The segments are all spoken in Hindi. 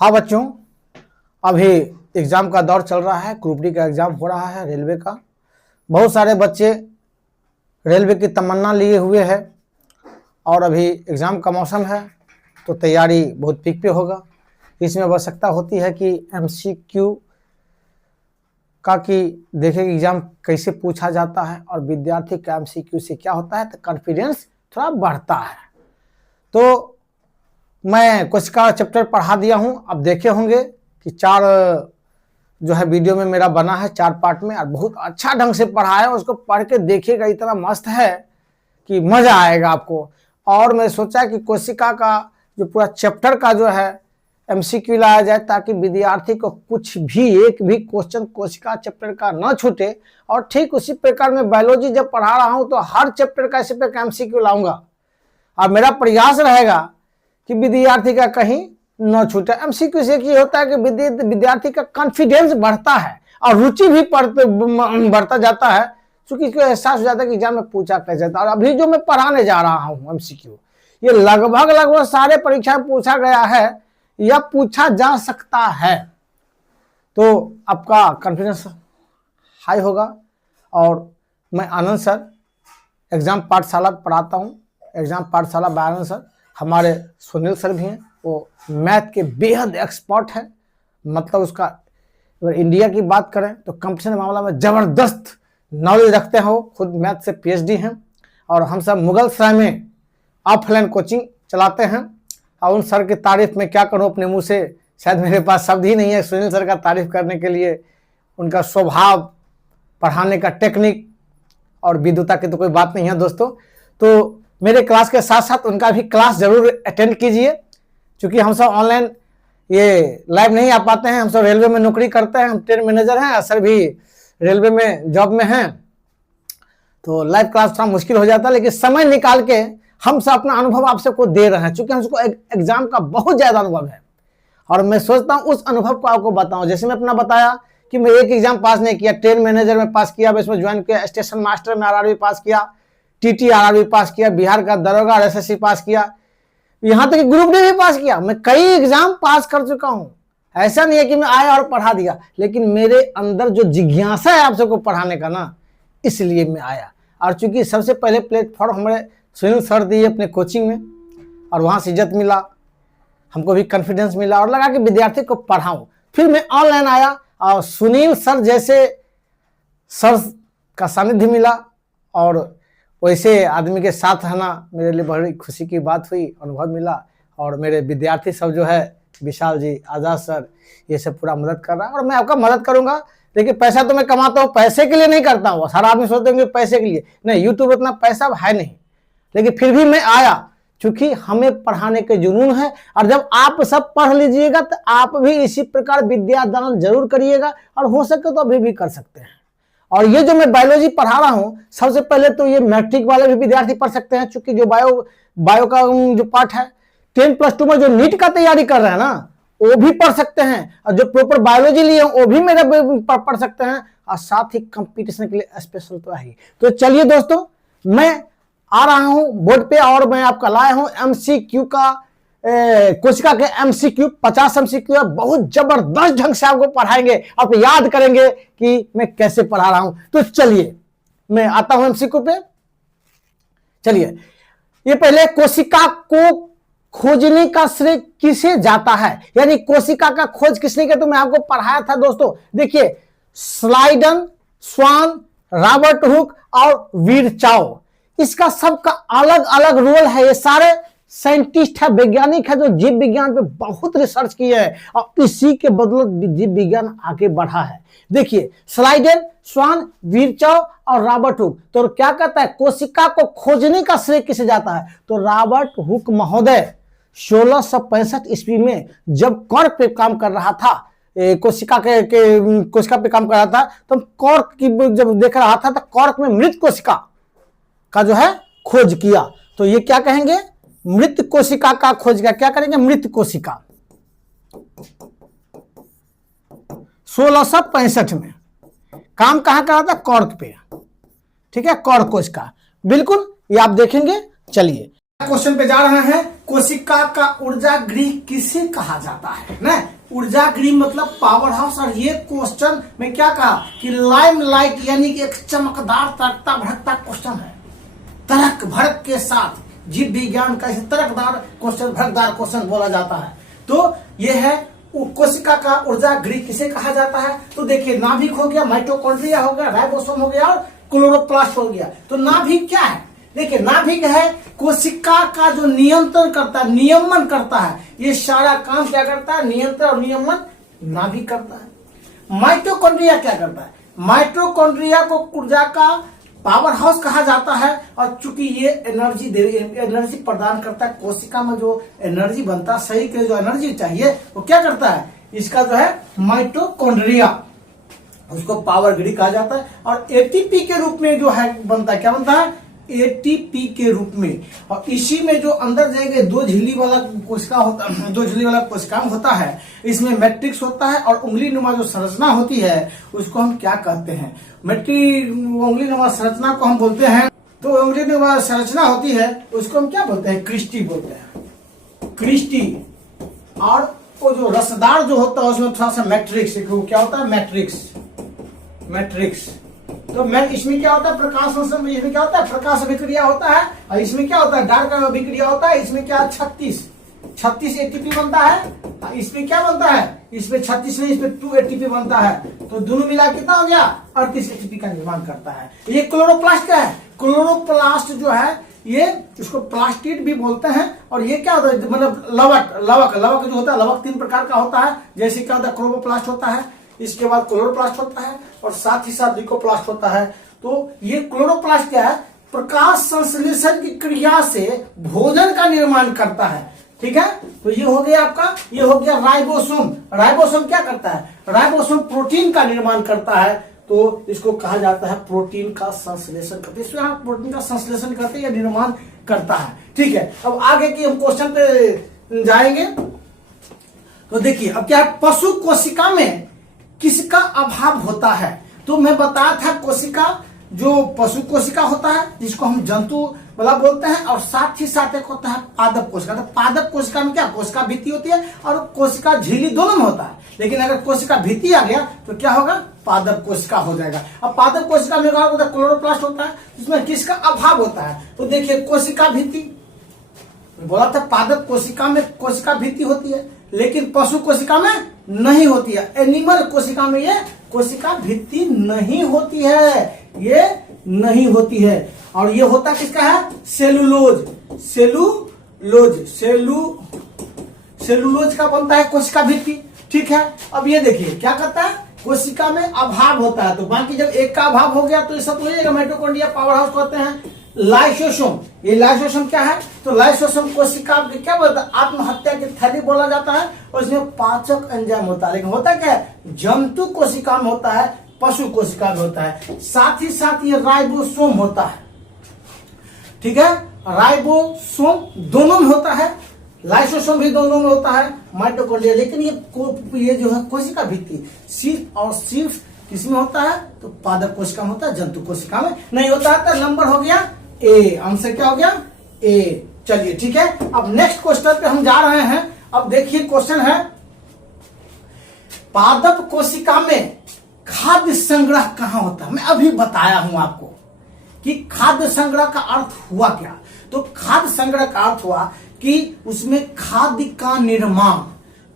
हाँ बच्चों, अभी एग्ज़ाम का दौर चल रहा है। ग्रुप डी का एग्ज़ाम हो रहा है रेलवे का। बहुत सारे बच्चे रेलवे की तमन्ना लिए हुए हैं और अभी एग्ज़ाम का मौसम है तो तैयारी बहुत पीक पे होगा। इसमें आवश्यकता होती है कि एमसीक्यू का कि देखें एग्ज़ाम कैसे पूछा जाता है और विद्यार्थी का एमसीक्यू से क्या होता है तो कॉन्फिडेंस थोड़ा बढ़ता है। तो मैं कुछ का चैप्टर पढ़ा दिया हूँ। अब देखे होंगे कि 4 जो है वीडियो में मेरा बना है 4 पार्ट में और बहुत अच्छा ढंग से पढ़ा है। उसको पढ़ के देखिएगा, इतना मस्त है कि मज़ा आएगा आपको। और मैं सोचा कि कोशिका का जो पूरा चैप्टर का जो है एमसीक्यू लाया जाए ताकि विद्यार्थी को कुछ भी एक भी क्वेश्चन कोशिका चैप्टर का न छूटे। और ठीक उसी प्रकार मैं बायोलॉजी जब पढ़ा रहा हूँ तो हर चैप्टर का इसी प्रकार एमसीक्यू लाऊंगा और मेरा प्रयास रहेगा कि विद्यार्थी का कहीं न छूटे। एमसीक्यू से ये होता है कि विद्यार्थी का कॉन्फिडेंस बढ़ता है और रुचि भी बढ़ता जाता है, क्योंकि इसको एहसास हो जाता है कि एग्जाम में पूछा कैसे जाता है। और अभी जो मैं पढ़ाने जा रहा हूँ एमसीक्यू, ये लगभग सारे परीक्षा में पूछा गया है या पूछा जा सकता है, तो आपका कॉन्फिडेंस हाई होगा। और मैं आनंद सर एग्जाम पाठशाला पढ़ाता हूँ। एग्जाम पाठशाला बाय आनंद सर, हमारे सुनील सर भी हैं, वो मैथ के बेहद एक्सपर्ट हैं। मतलब उसका अगर इंडिया की बात करें तो कंपटीशन मामला में ज़बरदस्त नॉलेज रखते हैं। वो खुद मैथ से पीएचडी हैं और हम सब मुगल सराय में ऑफलाइन कोचिंग चलाते हैं। और उन सर की तारीफ में क्या करूं अपने मुंह से, शायद मेरे पास शब्द ही नहीं है सुनील सर का तारीफ करने के लिए। उनका स्वभाव, पढ़ाने का टेक्निक और विद्वता की तो कोई बात नहीं है दोस्तों। तो मेरे क्लास के साथ साथ उनका भी क्लास जरूर अटेंड कीजिए, क्योंकि हम सब ऑनलाइन ये लाइव नहीं आ पाते हैं। हम सब रेलवे में नौकरी करते हैं, हम ट्रेन मैनेजर हैं, सर भी रेलवे में जॉब में हैं, तो लाइव क्लास थोड़ा मुश्किल हो जाता है। लेकिन समय निकाल के हम सब अपना अनुभव आप सबको दे रहे हैं, क्योंकि हमको एग्जाम का बहुत ज़्यादा अनुभव है और मैं सोचता हूँ उस अनुभव को आपको बताऊँ। जैसे मैं अपना बताया कि मैं एक एग्जाम पास नहीं किया, ट्रेन मैनेजर में पास किया, इसमें ज्वाइन किया, स्टेशन मास्टर में आरआरबी पास किया, टीटी आरआरबी पास किया, बिहार का दरोगा और एसएससी पास किया, यहाँ तक ग्रुप डी भी पास किया। मैं कई एग्जाम पास कर चुका हूँ। ऐसा नहीं है कि मैं आया और पढ़ा दिया, लेकिन मेरे अंदर जो जिज्ञासा है आप सबको पढ़ाने का ना, इसलिए मैं आया। और चूंकि सबसे पहले प्लेटफॉर्म हमारे सुनील सर दिए अपने कोचिंग में, और वहाँ से इज्जत मिला, हमको भी कॉन्फिडेंस मिला और लगा कि विद्यार्थी को पढ़ाऊँ। फिर मैं ऑनलाइन आया और सुनील सर जैसे सर का सानिध्य मिला और वैसे आदमी के साथ रहना मेरे लिए बड़ी खुशी की बात हुई, अनुभव मिला। और मेरे विद्यार्थी सब जो है, विशाल जी, आज़ाद सर, ये सब पूरा मदद कर रहा है और मैं आपका मदद करूंगा। लेकिन पैसा तो मैं कमाता हूँ, पैसे के लिए नहीं करता हूँ। सारा आदमी सोचते हैं कि पैसे के लिए नहीं, यूट्यूब इतना पैसा है नहीं, लेकिन फिर भी मैं आया क्योंकि हमें पढ़ाने के जुनून है। और जब आप सब पढ़ लीजिएगा तो आप भी इसी प्रकार विद्यादान जरूर करिएगा और हो सके तो अभी भी कर सकते हैं। और ये जो मैं बायोलॉजी पढ़ा रहा हूँ, सबसे पहले तो ये मैट्रिक वाले भी विद्यार्थी पढ़ सकते हैं, क्योंकि जो बायो का जो पार्ट है 10+2 में जो नीट का तैयारी कर रहे हैं ना, वो भी पढ़ सकते हैं। और जो प्रॉपर बायोलॉजी लिए वो भी मेरा पढ़ सकते हैं। और साथ ही कंपटीशन के लिए स्पेशल तो है। तो चलिए दोस्तों, मैं आ रहा हूं बोर्ड पे और मैं आपका लाया हूं एमसीक्यू का कोशिका के एमसीक्यू 50 एमसीक्यू है। बहुत जबरदस्त ढंग से आपको पढ़ाएंगे, आप याद करेंगे कि मैं कैसे पढ़ा रहा हूं। तो चलिए मैं आता हूं एमसीक्यू पे। चलिए, ये पहले कोशिका को खोजने का श्रेय किसे जाता है, यानी कोशिका का खोज किसने किया, तो मैं आपको पढ़ाया था दोस्तों। देखिए, स्लाइडन, स्वान, रॉबर्ट हुक और विरचाओ, इसका सबका अलग अलग रोल है। ये सारे साइंटिस्ट है, वैज्ञानिक है, जो जीव विज्ञान पे बहुत रिसर्च किए है और इसी के बदौलत जीव विज्ञान आगे बढ़ा है। देखिए, स्लाइडन, स्वान, विरचाओ और रॉबर्ट हुक, तो क्या कहता है कोशिका को खोजने का श्रेय किसे जाता है, तो रॉबर्ट हुक महोदय 1665 ईस्वी में जब कॉर्क पे काम कर रहा था, कोशिका पे काम कर रहा था, तो कॉर्क की जब देख रहा था तो कॉर्क में मृत कोशिका का जो है खोज किया। तो ये क्या कहेंगे, मृत कोशिका का खोज किया। क्या करेंगे, मृत कोशिका 1665 में काम कहां कर रहा था, कॉर्क पे। ठीक है, कॉर्क कोशिका, बिल्कुल ये आप देखेंगे। चलिए क्वेश्चन पे जा रहे हैं। कोशिका का ऊर्जा गृह किसे कहा जाता है ना? ऊर्जा गृह मतलब पावर हाउस। और ये क्वेश्चन में क्या कहा कि लाइम लाइट यानी कि एक चमकदार तड़कता भड़कता क्वेश्चन है, तड़क भड़क के साथ। जीव विज्ञान का इसे तड़कदार क्वेश्चन, भड़कदार क्वेश्चन बोला जाता है। तो ये है कोशिका का ऊर्जा गृह किसे कहा जाता है। तो देखिए, नाभिक हो गया, माइटोकॉन्ड्रिया हो गया, राइबोसोम हो गया और क्लोरोप्लास्ट हो गया। तो नाभिक क्या है? देखिए, नाभिक है कोशिका का जो नियंत्रण करता है, नियमन करता है। ये सारा काम क्या करता है? नियंत्रण और नियमन नाभिक करता है। माइटोकॉन्ड्रिया क्या करता है? माइटोकॉन्ड्रिया को ऊर्जा का पावर हाउस कहा जाता है। और चूंकि ये एनर्जी प्रदान करता है, कोशिका में जो एनर्जी बनता है, शरीर के लिए जो एनर्जी चाहिए वो क्या करता है? इसका जो है माइटोकॉन्ड्रिया, उसको पावर ग्रिड कहा जाता है। और एटीपी के रूप में जो है बनता है, क्या बनता है? एटीपी के रूप में। और इसी में जो अंदर जाएंगे दो झिल्ली वाला कोशिका होता है, दो झिल्ली वाला कोशिका होता है। इसमें मैट्रिक्स होता है और उंगली नुमा जो संरचना होती है उसको हम क्या कहते हैं? उंगली नुमा संरचना को हम बोलते हैं, तो उंगली नुमा संरचना होती है उसको हम क्या बोलते हैं? क्रिस्टी बोलते हैं, क्रिस्टी। और वो जो रसदार जो होता है उसमें थोड़ा सा मैट्रिक्स, क्या होता है? मैट्रिक्स। तो इसमें क्या होता है? प्रकाश संश्लेषण में इसमें क्या होता है? प्रकाश अभिक्रिया होता है। और इसमें क्या होता है? डार्क अभिक्रिया होता है। इसमें क्या? 36 एटीपी बनता है। इसमें क्या बनता है? इसमें 36 नहीं, इसमें 2 एटीपी बनता है। तो दोनों मिला कितना हो गया? 38 एटीपी का निर्माण करता है। ये क्लोरोप्लास्ट क्या है? क्लोरोप्लास्ट जो है ये, उसको प्लास्टिड भी बोलते हैं। और ये क्या होता है? मतलब लवक जो होता है, लवक 3 प्रकार का होता है। जैसे क्या होता है? क्लोरोप्लास्ट होता है, इसके बाद क्लोरोप्लास्ट होता है और साथ ही साथ ल्यूकोप्लास्ट होता है। तो ये क्लोरोप्लास्ट क्या है? प्रकाश संश्लेषण की क्रिया से भोजन का निर्माण करता है। ठीक है, तो ये हो गया आपका, ये हो गया राइबोसोम। राइबोसोम क्या करता है? राइबोसोम प्रोटीन का निर्माण करता है। तो इसको कहा जाता है प्रोटीन का संश्लेषण करते हैं। इसमें प्रोटीन का संश्लेषण करते हैं या निर्माण करता है। ठीक है, अब आगे की हम क्वेश्चन पे जाएंगे। तो देखिए, अब क्या है? पशु कोशिका में किसका अभाव होता है? तो मैं बताया था, कोशिका जो पशु कोशिका होता है जिसको हम जंतु वाला बोलते हैं, और साथ ही साथ एक होता है पादप कोशिका। तो पादप कोशिका में क्या? कोशिका भित्ति होती है और कोशिका झिल्ली दोनों में होता है। लेकिन अगर कोशिका भित्ति आ गया तो क्या होगा? पादप कोशिका हो जाएगा। अब पादप कोशिका में क्लोरोप्लास्ट होता है, इसमें किसका अभाव होता है? तो देखिए, कोशिका भित्ति बोला था, पादप कोशिका में कोशिका भित्ति होती है, लेकिन पशु कोशिका में नहीं होती है। एनिमल कोशिका में ये कोशिका भित्ति नहीं होती है, ये नहीं होती है। और ये होता किसका है? सेलुलोज का बनता है कोशिका भित्ति। ठीक है, अब ये देखिए क्या कहता है? कोशिका में अभाव होता है। तो बाकी जब एक का अभाव हो गया तो ये सब हो जाएगा। माइटोकॉन्ड्रिया पावर हाउस कहते हैं। लाइसोसोम, ये लाइसोसोम क्या है? तो लाइसोसोम कोशिका क्या बोलता है? आत्महत्या की थैली बोला जाता है। और इसमें पाचक एंजाइम होता है। लेकिन होता क्या है? जंतु कोशिका में होता है, पशु कोशिका में होता है। साथ ही साथ ये राइबोसोम होता है। ठीक है, राइबोसोम दोनों में होता है, लाइसोसोम भी दोनों में होता है, माइटोकॉन्ड्रिया। लेकिन ये जो है कोशिका भित्ति सिर्फ और सिर्फ किसमें होता है? तो पादप कोशिका में होता है, जंतु कोशिका में नहीं होता है। तो नंबर हो गया ए, आंसर क्या हो गया? ए। चलिए ठीक है, अब नेक्स्ट क्वेश्चन पे हम जा रहे हैं। अब देखिए, क्वेश्चन है पादप कोशिका में खाद्य संग्रह कहां होता है? मैं अभी बताया हूं आपको कि खाद्य संग्रह का अर्थ हुआ क्या। तो खाद्य संग्रह का अर्थ हुआ कि उसमें खाद्य का निर्माण।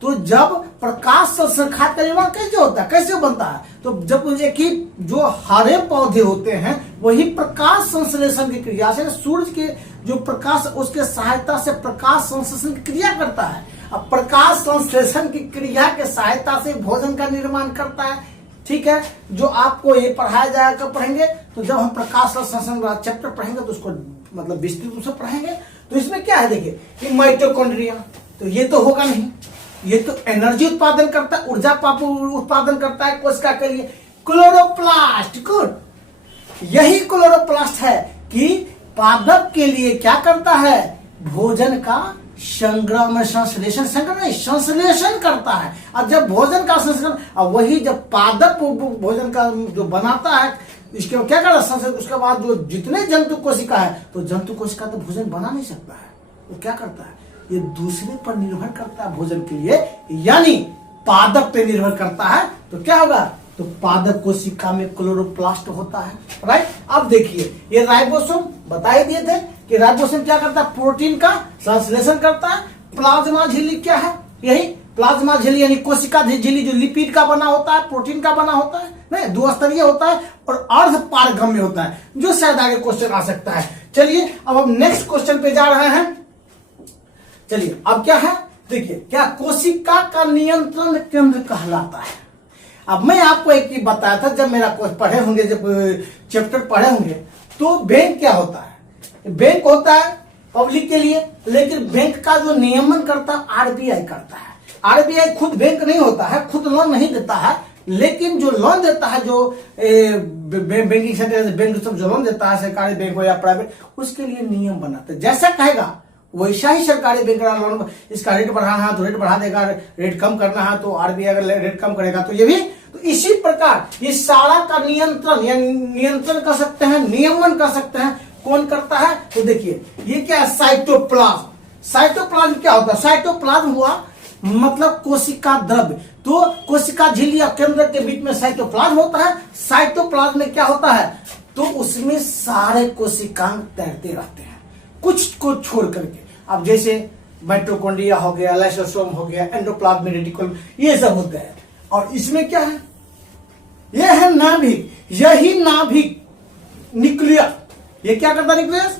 तो जब प्रकाश संश्लेषण, खाद्य का निर्माण कैसे होता है, कैसे बनता है? तो जब कि जो हरे पौधे होते हैं वही प्रकाश संश्लेषण की क्रिया से, सूरज के जो प्रकाश उसके सहायता से प्रकाश संश्लेषण की क्रिया करता है। अब प्रकाश संश्लेषण की क्रिया के सहायता से भोजन का निर्माण करता है। ठीक है, जो आपको ये पढ़ाया जाएगा, कब पढ़ेंगे? तो जब हम प्रकाश संश्लेषण चैप्टर पढ़ेंगे तो उसको मतलब विस्तृत रूप से पढ़ेंगे। तो इसमें क्या है? देखिए, कि माइटोकॉन्ड्रिया, तो ये तो होगा नहीं, ये तो एनर्जी उत्पादन करता है, ऊर्जा उत्पादन करता है कोशिका के लिए। क्लोरोप्लास्ट, गुड, यही क्लोरोप्लास्ट है कि पादप के लिए क्या करता है? भोजन का संग्रह में संश्लेषण, संग्रह नहीं, संश्लेषण करता है। अब जब भोजन का संश्लेषण, अब वही जब पादप भोजन का जो बनाता है, इसके क्या करता है? संश्लेषण। उसके बाद जो जितने जंतु कोशिका है, तो जंतु कोशिका तो भोजन बना नहीं सकता है। वो क्या करता है, ये दूसरे पर निर्भर करता है भोजन के लिए, यानी पादप पे निर्भर करता है। तो क्या होगा, तो पादप कोशिका में क्लोरोप्लास्ट होता है, राइट। अब देखिए ये राइबोसोम बता ही दिए थे कि राइबोसोम क्या करता है, प्रोटीन का संश्लेषण करता है। प्लाज्मा झिल्ली क्या है, यही प्लाज्मा झिल्ली यानी कोशिका झिल्ली जो लिपिड का बना होता है, प्रोटीन का बना होता है, नहीं दो स्तरीय होता है और अर्ध पारगम्य होता है, जो शायद आगे क्वेश्चन आ सकता है। चलिए अब हम नेक्स्ट क्वेश्चन पे जा रहे हैं। चलिए अब क्या है, देखिए क्या कोशिका का नियंत्रण केंद्र कहलाता है। अब मैं आपको एक चीज बताया था, जब मेरा कोर्स पढ़े होंगे, जब चैप्टर पढ़े होंगे, तो बैंक क्या होता है, बैंक होता है पब्लिक के लिए, लेकिन बैंक का जो नियमन करता है आरबीआई करता है। आरबीआई खुद बैंक नहीं होता है, खुद लोन नहीं देता है, लेकिन जो लोन देता है, जो बैंकिंग सेक्टर बैंक सब जो लोन देता है, सरकारी बैंक हो या प्राइवेट, उसके लिए नियम बनाते हैं। जैसा कहेगा वैसा ही सरकारी बैंक का लोन, इसका रेट बढ़ाना है तो रेट बढ़ा देगा, रेट कम करना है तो आरबीआई अगर रेट कम करेगा तो ये भी। तो इसी प्रकार ये सारा का नियंत्रण या नियंत्रण कर सकते हैं, नियमन कर सकते हैं, कौन करता है, तो देखिए ये क्या है, साइटोप्लाज्म। साइटोप्लाज्म क्या होता है, साइटोप्लाज्म हुआ मतलब कोशिका द्रव्य। तो कोशिका झिल्ली और केंद्र के बीच में साइटोप्लाज्म होता है। साइटोप्लाज्म में क्या होता है, तो उसमें सारे कोशिकांग तैरते रहते हैं, कुछ को छोड़ करके। अब जैसे माइटोकॉन्ड्रिया हो गया, लाइसोसोम हो गया, एंडोप्लाज्मिक रेटिकुलम, ये सब होते हैं। और इसमें क्या है, यह है नाभिक, यही नाभिक न्यूक्लियस, ये क्या करता है न्यूक्लियस,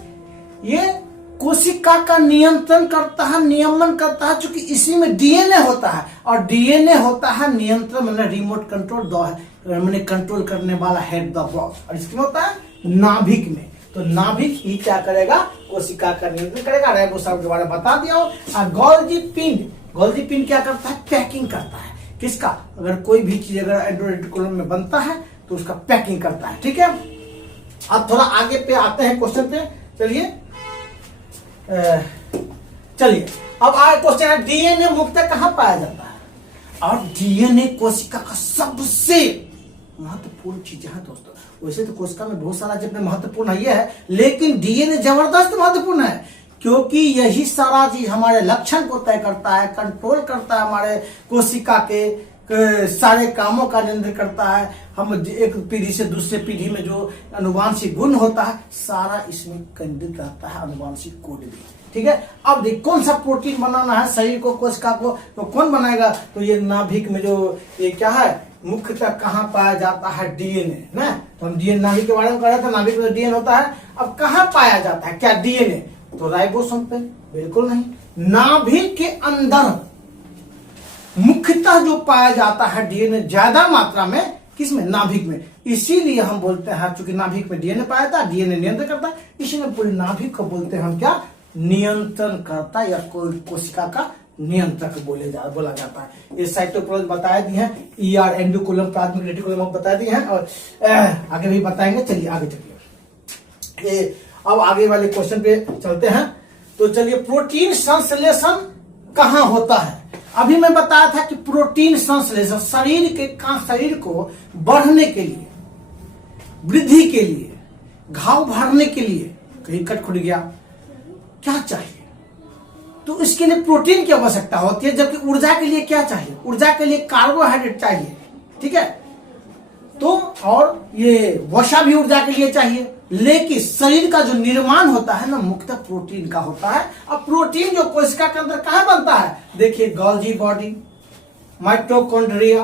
ये कोशिका का नियंत्रण करता है, नियमन करता है, क्योंकि इसी में डीएनए होता है, और डीएनए होता है नियंत्रण मतलब रिमोट कंट्रोल, मैंने कंट्रोल करने वाला हेड द बॉस। और इसमें होता है नाभिक में, तो नाभिक ही क्या करेगा, कोशिका का नियंत्रण करेगा। राइबोसोम के बारे में बता दिया हो। और गोल्गी पिंड, गोल्गी पिंड क्या करता है, पैकिंग करता है, किसका, अगर कोई भी चीज अगर एंडोरेटिकुलम में बनता है तो उसका पैकिंग करता है, ठीक है। अब थोड़ा आगे पे आते हैं क्वेश्चन पे, चलिए चलिए अब आगे क्वेश्चन है, डीएनए मुख्यतः कहां पाया जाता है, और डीएनए कोशिका का सबसे महत्वपूर्ण चीज है दोस्तों। वैसे तो कोशिका में बहुत सारा चीज महत्वपूर्ण है, ये है, लेकिन डीएनए जबरदस्त महत्वपूर्ण है, क्योंकि यही सारा चीज हमारे लक्षण को तय करता है, कंट्रोल करता है, हमारे कोशिका के सारे कामों का नियंत्रण करता है। हम एक पीढ़ी से दूसरे पीढ़ी में जो अनुवांशिक गुण होता है, सारा इसमें केंद्रित रहता है, अनुवांशिक कोड भी, ठीक है। अब देख कौन सा प्रोटीन बनाना है शरीर को, कोशिका को, तो कौन बनाएगा, तो ये नाभिक में जो ये क्या है, मुख्यतः कहाँ पाया जाता है, डीएनए ना। तो हम डीएनए नाभिक के बारे में कह रहे थे, नाभिक में डीएनए होता है। अब कहाँ पाया जाता है क्या डीएनए, तो राइबोसोम पे, बिल्कुल नहीं। नाभिक के अंदर मुख्यतः जो पाया जाता है डीएनए ज्यादा मात्रा में, किसमें, नाभिक में। इसीलिए हम बोलते हैं, चूंकि नाभिक में डीएनए पाया जाता है, डीएनए नियंत्रण करता है, इसीलिए पूरे नाभिक को बोलते हैं हम क्या, नियंत्रण करता या कोशिका का नियंत्रक बोला जाता है। ये साइटोप्लाज्म बताया दिए हैं, ईआर एंडोकुलम, प्लाज्मिक रेटिकुलम बता दिए हैं, और आगे भी बताएंगे। चलिए आगे चलिए, अब आगे वाले क्वेश्चन पे चलते हैं। तो चलिए, प्रोटीन संश्लेषण कहाँ होता है। अभी मैं बताया था कि प्रोटीन संश्लेषण शरीर को बढ़ने के लिए, वृद्धि के लिए, घाव भरने के लिए, कहीं कट खुट गया, क्या चाहिए, तो इसके लिए प्रोटीन की आवश्यकता होती है। जबकि ऊर्जा के लिए क्या चाहिए, ऊर्जा के लिए कार्बोहाइड्रेट चाहिए, ठीक है। तो और ये वसा भी ऊर्जा के लिए चाहिए, लेकिन शरीर का जो निर्माण होता है ना, मुख्यतः प्रोटीन का होता है। अब प्रोटीन जो कोशिका के अंदर कहां बनता है, देखिए गोल्गी बॉडी, माइटोकॉन्ड्रिया,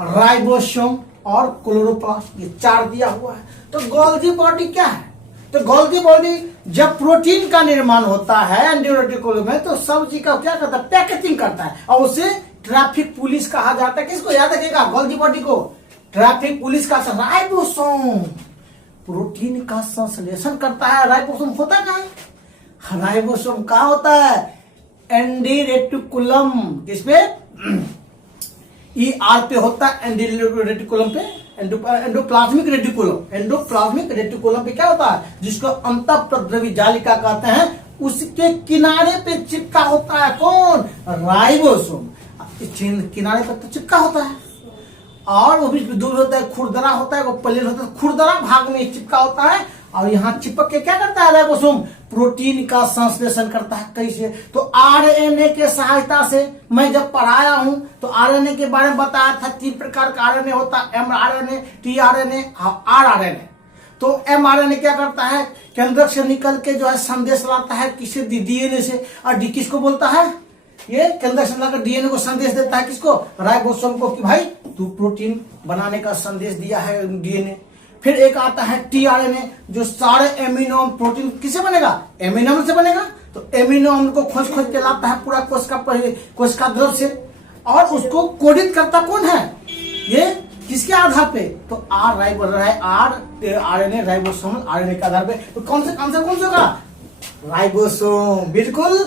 राइबोसोम और क्लोरोप्लास्ट, ये 4 दिया हुआ है। तो गोल्गी बॉडी क्या है, तो गोल्गी बॉडी जब प्रोटीन का निर्माण होता है एंडोरेटिकुलम में, तो सब चीज का क्या करता है, पैकेजिंग करता है, और उसे ट्रैफिक पुलिस कहा जाता है। किसको याद रखिएगा, गोल्गी बॉडी को ट्रैफिक पुलिस का। राइबोसोम प्रोटीन का संश्लेषण करता है। राइबोसोम होता क्या है, राइबोसोम क्या होता है, एंडोरेटिकुलम, किस पे, ईआर पे होता है, एंडोरेटिकुलम पे, एंडोप्लाज्मिक रेटिकुलम, एंडोप्लाज्मिक रेटिकुलम पे क्या होता है, जिसको अंतःप्रद्रवी जालिका कहते हैं, उसके किनारे पे चिपका होता है कौन, राइबोसोम। किनारे पर तो चिपका होता है, और वो भी दूर होता है, खुरदरा होता है, वो प्लेन होता है, खुरदरा भाग में चिपका होता है, और यहाँ चिपक के क्या करता है राइबोसोम, प्रोटीन का संश्लेषण करता है। कैसे? तो आरएनए के सहायता से। मैं जब पढ़ाया हूं तो आरएनए के बारे में बताया था, 3 प्रकार का आरएनए होता है, एमआरएनए, टीआरएनए, आरआरएनए। तो एमआरएनए क्या करता है? केंद्रक से निकल के जो है संदेश लाता है किसे? डीएनए से। और डी किसको बोलता है? ये केंद्रक से लाकर डीएनए को संदेश देता है, किसको? राइबोसोम को, कि भाई तू प्रोटीन बनाने का संदेश दिया है डीएनए। फिर एक आता है टीआरएनए, जो सारे एमिनो प्रोटीन किसे बनेगा? एमिनो अम्ल से बनेगा। तो एमिनो अम्ल को खोज खोज के लाता है पूरा कोशिका द्रव से, और उसको कोडित करता कौन है? ये किसके आधार पे? तो आरएनए राइबोसोमल आरएनए के आधार पे। तो कौन से होगा? राइबोसोम। बिल्कुल।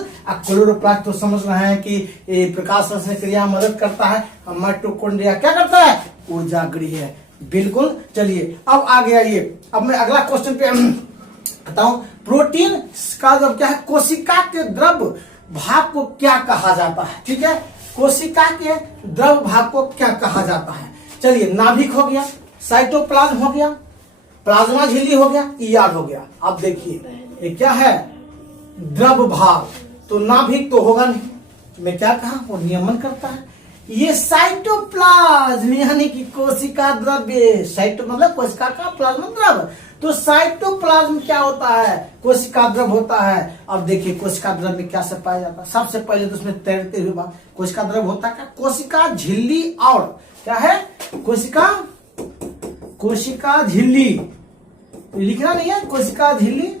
क्लोरोप्लास्ट तो समझ रहे हैं कि प्रकाश संश्लेषण क्रिया मदद करता है। माइटोकॉन्ड्रिया क्या करता है? ऊर्जा गृह है। बिल्कुल। चलिए अब आगे आइए, अब मैं अगला क्वेश्चन पे बताऊं। प्रोटीन का जब क्या है, कोशिका के द्रव भाग को क्या कहा जाता है? ठीक है, कोशिका के द्रव भाग को क्या कहा जाता है? चलिए, नाभिक हो गया, साइटोप्लाज्म हो गया, प्लाज्मा झिल्ली हो गया, ईआर हो गया। अब देखिए ये क्या है? द्रव भाग। तो नाभिक तो होगा नहीं, मैं क्या कहा, वो नियमन करता है। ये साइटोप्लाज्म यानी कि कोशिका द्रव्य, साइटो मतलब कोशिका का, प्लाज्मा द्रव। तो साइटोप्लाज्म क्या होता है? कोशिका द्रव होता है। अब देखिए कोशिका द्रव में क्या सब पाया जाता है? सबसे पहले तो उसमें तैरते हुए भाग कोशिका द्रव होता है क्या? कोशिका झिल्ली, और क्या है? कोशिका झिल्ली। लिखना नहीं है, कोशिका झिल्ली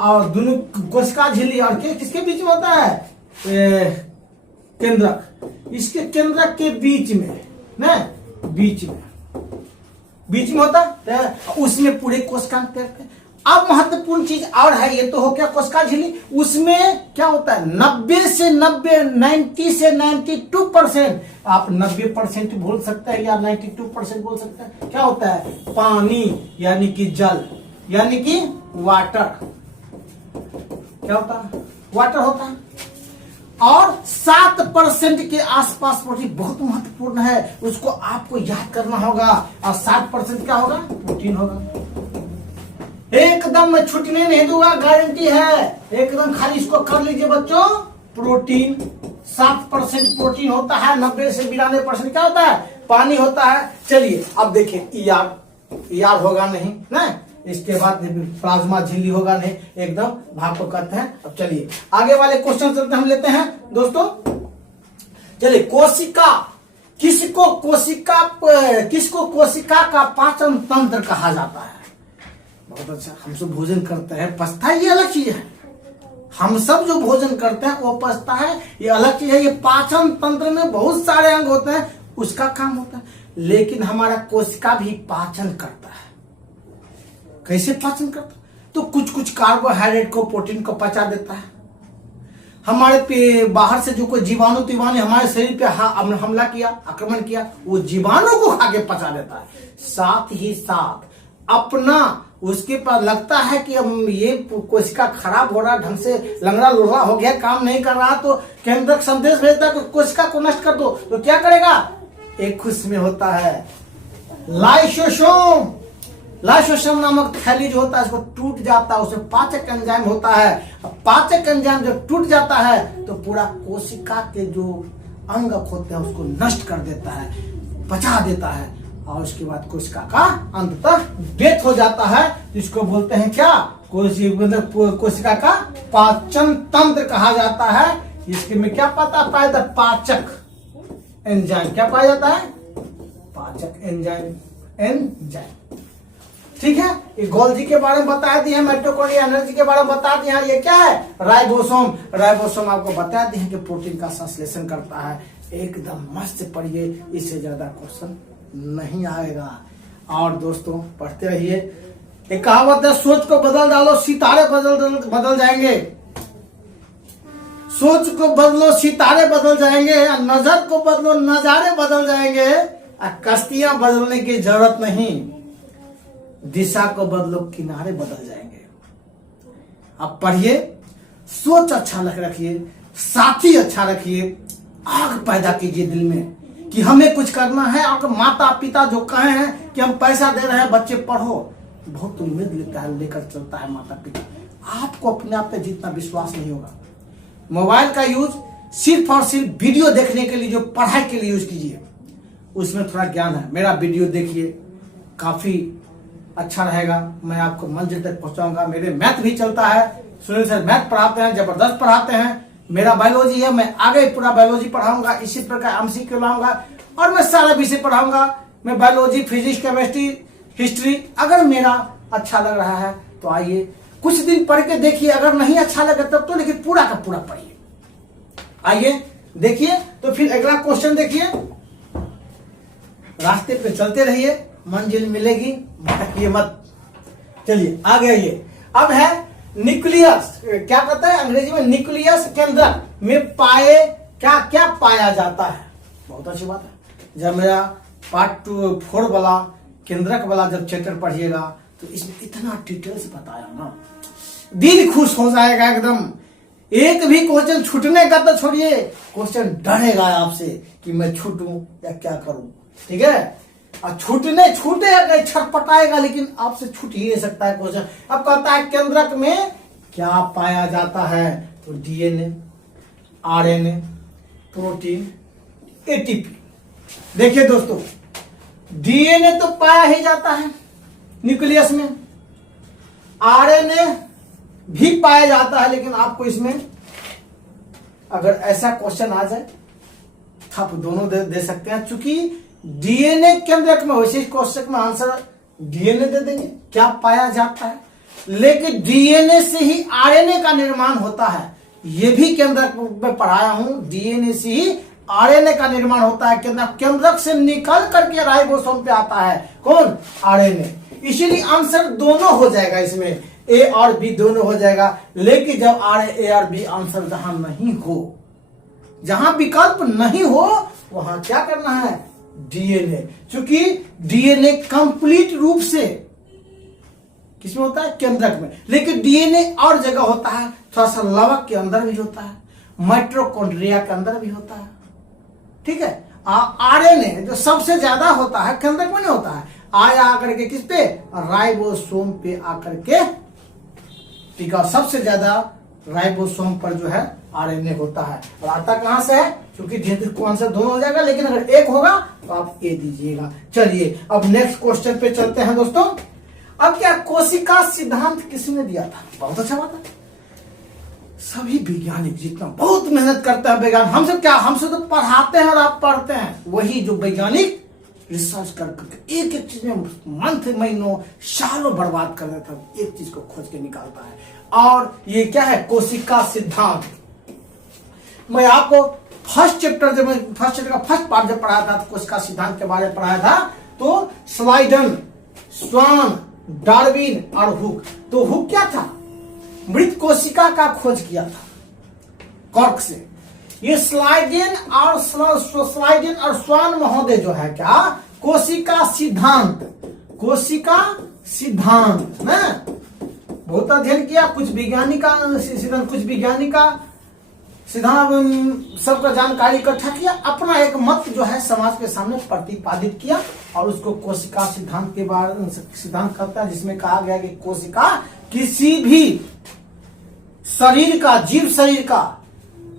और दोनों कोशिका झिल्ली और किसके बीच में होता है? केंद्रक। इसके केंद्रक के बीच में ना, बीच में होता है, उसमें पूरे कोशिकांग तैरते हैं। अब महत्वपूर्ण चीज और है, ये तो हो गया कोशिका झिल्ली। उसमें क्या होता है? 90 से 92%। आप 90% बोल सकते हैं या 92% बोल सकते हैं। क्या होता है? पानी यानी कि जल, यानी कि वाटर। क्या होता है? वाटर होता है। और 7% के आसपास प्रोटीन, बहुत महत्वपूर्ण है, उसको आपको याद करना होगा। और 7% क्या होगा? प्रोटीन होगा। एकदम मैं छुटने नहीं दूंगा, गारंटी है। एकदम खाली इसको कर लीजिए बच्चों। प्रोटीन 7% प्रोटीन होता है, 90 से 92% क्या होता है? पानी होता है। चलिए अब देखिए, ईआर होगा नहीं ना, इसके बाद प्लाज्मा झिल्ली होगा नहीं, एकदम भाग को कहते हैं। अब चलिए आगे वाले क्वेश्चन चलते हम लेते हैं दोस्तों। चलिए, कोशिका किसको कोशिका का पाचन तंत्र कहा जाता है? बहुत अच्छा। हम सब भोजन करते हैं, पचता है, ये अलग चीज है। हम सब जो भोजन करते हैं वो पचता है, ये अलग चीज है। ये पाचन तंत्र में बहुत सारे अंग होते हैं, उसका काम होता है। लेकिन हमारा कोशिका भी पाचन करता है। कैसे पाचन करता? तो कुछ कार्बोहाइड्रेट को, प्रोटीन को पचा देता है। हमारे पे बाहर से जो कोई जीवाणु हमारे शरीर पे हमला किया, आक्रमण किया, वो जीवाणु को खा के पचा देता है। साथ ही साथ अपना उसके पास लगता है कि हम ये कोशिका खराब हो रहा, ढंग से लंगड़ा लोहा हो गया, काम नहीं कर रहा, तो केंद्रक संदेश भेजता है कि कोशिका को नष्ट कर दो। तो क्या करेगा? एक उसमें होता है लाइसोसोम नामक थैली जो होता है, इसको टूट जाता है, उसमें पाचक एंजाइम होता है। पाचक एंजाइम जब टूट जाता है तो पूरा कोशिका के जो अंगक होते हैं उसको नष्ट कर देता है, पचा देता है, और उसके बाद कोशिका का अंततः डेथ हो जाता है। इसको बोलते हैं क्या? कोशिका का पाचन तंत्र कहा जाता है। इसके में क्या पाया जाता? पाचक एंजाइम। क्या पाया जाता है? पाचक एंजाइम। ठीक है, ये गोल्जी के बारे में बता दिए, माइटोकॉन्ड्रिया एनर्जी के बारे में बता दिए। ये क्या है? राइबोसोम आपको बता दिए कि प्रोटीन का संश्लेषण करता है। एकदम मस्त पढ़िए, इससे ज्यादा क्वेश्चन नहीं आएगा। और दोस्तों पढ़ते रहिए। एक कहावत है, सोच को बदल डालो, सितारे बदल जाएंगे। सोच को बदलो, सितारे बदल जाएंगे। नजर को बदलो, नजारे बदल जाएंगे। कश्तियां बदलने की जरूरत नहीं, दिशा को बदलो, किनारे बदल जाएंगे। अब पढ़िए, सोच अच्छा रखिए, साथी अच्छा रखिए, आग पैदा कीजिए दिल में कि हमें कुछ करना है। और माता पिता जो कहे हैं कि हम पैसा दे रहे हैं, बच्चे पढ़ो, बहुत उम्मीद लेता है, लेकर चलता है माता पिता। आपको अपने आप पे जितना विश्वास नहीं होगा। मोबाइल का यूज सिर्फ और सिर्फ वीडियो देखने के लिए, जो पढ़ाई के लिए यूज कीजिए, उसमें थोड़ा ज्ञान है। मेरा वीडियो देखिए, काफी अच्छा रहेगा, मैं आपको मंजिल तक पहुंचाऊंगा। मेरे मैथ भी चलता है, सुनील सर मैथ पढ़ाते हैं, जबरदस्त पढ़ाते हैं। मेरा बायोलॉजी है, मैं आगे पूरा बायोलॉजी पढ़ाऊंगा, इसी प्रकार एमसीक्यू लाऊंगा और मैं सारा विषय पढ़ाऊंगा। मैं बायोलॉजी, फिजिक्स, केमिस्ट्री, हिस्ट्री। अगर मेरा अच्छा लग रहा है तो आइए कुछ दिन पढ़ के देखिए, अगर नहीं अच्छा लगे तब तो, लेकिन पूरा का पूरा पढ़िए। आइए देखिए, तो फिर अगला क्वेश्चन देखिए। रास्ते पे चलते रहिए, मंजिल मिलेगी, भटकिए मत। चलिए आगे आइए। अब है न्यूक्लियस, क्या कहते हैं अंग्रेजी में, न्यूक्लियस केंद्रक में पाए क्या क्या पाया जाता है। बहुत अच्छी बात है। जब मेरा पार्ट 4 वाला केंद्रक वाला जब चैप्टर पढ़िएगा तो इसमें इतना डिटेल से बताया ना, दिल खुश हो जाएगा एकदम। एक भी क्वेश्चन छूटने का तो छोड़िए, क्वेश्चन डरेगा आपसे कि मैं छूटूं या क्या करूं। ठीक है, और छूटेगा, छटपटाएगा, लेकिन आपसे छूट ही नहीं सकता है क्वेश्चन। अब कहता है केंद्रक में क्या पाया जाता है, तो डीएनए, आरएनए, प्रोटीन, एटीपी। देखिए दोस्तों, डीएनए तो पाया ही जाता है न्यूक्लियस में, आरएनए भी पाया जाता है, लेकिन आपको इसमें अगर ऐसा क्वेश्चन आ जाए तो आप दोनों दे सकते हैं। चूंकि डीएनए केंद्रक में, वैसे क्वेश्चन में आंसर डीएनए दे देंगे, क्या पाया जाता है। लेकिन डीएनए से ही आरएनए का निर्माण होता है, यह भी केंद्रक में पढ़ाया हूं। डीएनए से ही आरएनए का निर्माण होता है, केंद्रक से निकल करके राइबोसोम पे आता है कौन, आरएनए। इसीलिए आंसर दोनों हो जाएगा, इसमें ए और बी दोनों हो जाएगा। लेकिन जब ए और बी आंसर जहां नहीं हो, जहां विकल्प नहीं हो, वहां क्या करना है, डीएनए। क्योंकि डीएनए कंप्लीट रूप से किसमें होता है, केंद्रक में। लेकिन डीएनए और जगह होता है, थोड़ा सा लवक के अंदर भी होता है, माइटोकॉन्ड्रिया के अंदर भी होता है। ठीक है, आरएनए जो सबसे ज्यादा होता है केंद्रक में नहीं होता है, आया आकर के किस पे, राइबोसोम पे आकर के टिका। सबसे ज्यादा राइबोसोम पर जो है आरएनए होता है। और आता कहां से है, क्योंकि आंसर दोनों हो जाएगा, लेकिन अगर एक होगा तो आप ए दीजिएगा। चलिए अब नेक्स्ट क्वेश्चन पे चलते हैं दोस्तों। अब क्या कोशिका सिद्धांत किसने दिया था, बहुत अच्छा बात है। सभी वैज्ञानिक जितना बहुत मेहनत करते हैं वैज्ञानिक, हमसे क्या, हमसे तो पढ़ाते हैं और आप पढ़ते हैं। वही जो वैज्ञानिक रिसर्च करके एक एक चीज में मंथ, महीनों, सालों बर्बाद कर देता है, एक चीज को खोज के निकालता है। और ये क्या है, कोशिका सिद्धांत। मैं आपको फर्स्ट चैप्टर, जब मैं फर्स्ट चैप्टर का फर्स्ट पार्ट जब पढ़ाया था, तो कोशिका सिद्धांत के बारे में पढ़ाया था, तो स्लाइडन, स्वान, डार्विन और हुक। तो हुक क्या था, मृत कोशिका का खोज किया था कॉर्क से। ये स्लाइडेन और स्वान महोदय जो है क्या, कोशिका सिद्धांत ना बहुत अध्ययन किया, कुछ विज्ञानी का सिद्धांत सबका जानकारी इकट्ठा किया, अपना एक मत जो है समाज के सामने प्रतिपादित किया, और उसको कोशिका सिद्धांत के बारे सिद्धांत करता है, जिसमें कहा गया कि कोशिका किसी भी शरीर का, जीव शरीर का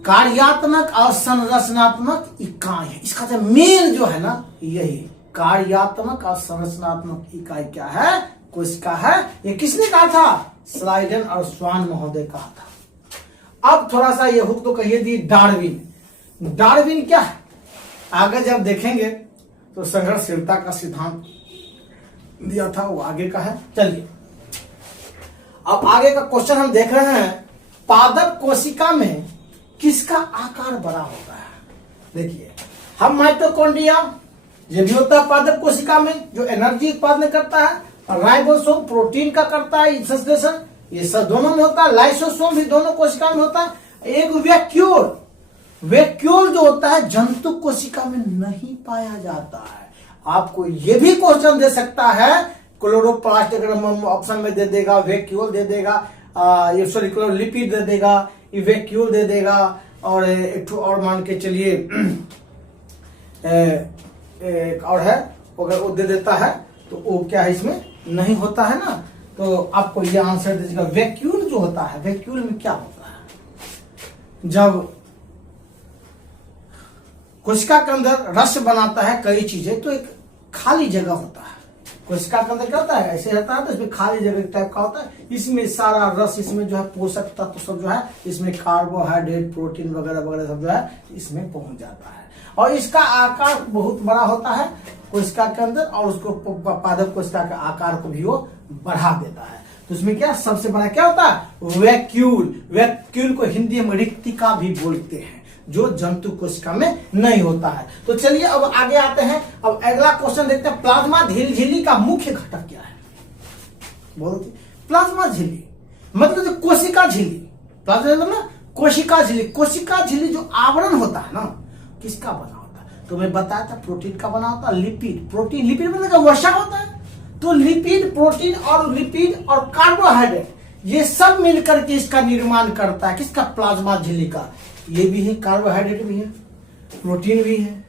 कार्यात्मक और संरचनात्मक इकाई है। इसका जो मेन जो है ना, यही कार्यात्मक और संरचनात्मक इकाई क्या है, कोशिका है। ये किसने कहा था, स्लाइडन और स्वान महोदय कहा था। अब थोड़ा सा ये हुक तो कहिए दी, डार्विन क्या है, आगे जब देखेंगे तो संघर्षशीलता का सिद्धांत दिया था, वो आगे का है। चलिए अब आगे का क्वेश्चन हम देख रहे हैं, पादप कोशिका में किसका आकार बड़ा होता है। देखिए, हम माइटोकॉन्ड्रिया, ये भी होता है पादप कोशिका में, जो एनर्जी उत्पादन करता है, और राइबोसोम प्रोटीन का करता है संश्लेषण, ये सब दोनों में होता है। लाइसोसोम भी दोनों कोशिका में होता है। एक वैक्यूल जो होता है जंतु कोशिका में नहीं पाया जाता है। आपको ये भी क्वेश्चन दे सकता है, क्लोरोप्लास्ट ऑप्शन में दे देगा, वैक्यूल दे देगा, लिपिड दे देगा, वैक्यूल दे देगा, और एक और मान के चलिए एक और है, अगर वो दे देता है तो वो क्या है, इसमें नहीं होता है ना, तो आपको ये आंसर दीजिएगा। वैक्यूल जो होता है, वैक्यूल में क्या होता है, जब कोशिका के अंदर रस बनाता है कई चीजें, तो एक खाली जगह होता है। कोशिका के अंदर क्या होता है, ऐसे रहता है, तो इसमें खाली जगह टाइप का होता है। इसमें सारा रस, इसमें जो है पोषक तत्व सब जो है, इसमें कार्बोहाइड्रेट, प्रोटीन वगैरह वगैरह सब जो है इसमें पहुंच जाता है। और इसका आकार बहुत बड़ा होता है कोशिका के अंदर, और उसको पादप कोशिका के आकार को भी वो बढ़ा देता है। तो उसमें क्या सबसे बड़ा क्या होता है, वैक्यूल। वैक्यूल को हिंदी में रिक्तिका भी बोलते हैं, जो जंतु कोशिका में नहीं होता है। तो चलिए अब आगे आते हैं। अब अगला क्वेश्चन देखते हैं, प्लाज्मा झिल्ली का मुख्य घटक क्या है। बोलते प्लाज्मा झिल्ली मतलब जो कोशिका झिल्ली, प्लाज्मा मतलब ना कोशिका झिल्ली। कोशिका झिल्ली जो आवरण होता है ना, किसका बना होता है, तो मैं बताया था प्रोटीन का बना होता है। लिपिड, प्रोटीन, लिपिड मतलब वसा होता है, तो लिपिड, प्रोटीन और लिपिड और कार्बोहाइड्रेट ये सब मिलकर के इसका निर्माण करता है। किसका, प्लाज्मा झिल्ली का। ये भी है, कार्बोहाइड्रेट भी है, प्रोटीन भी है,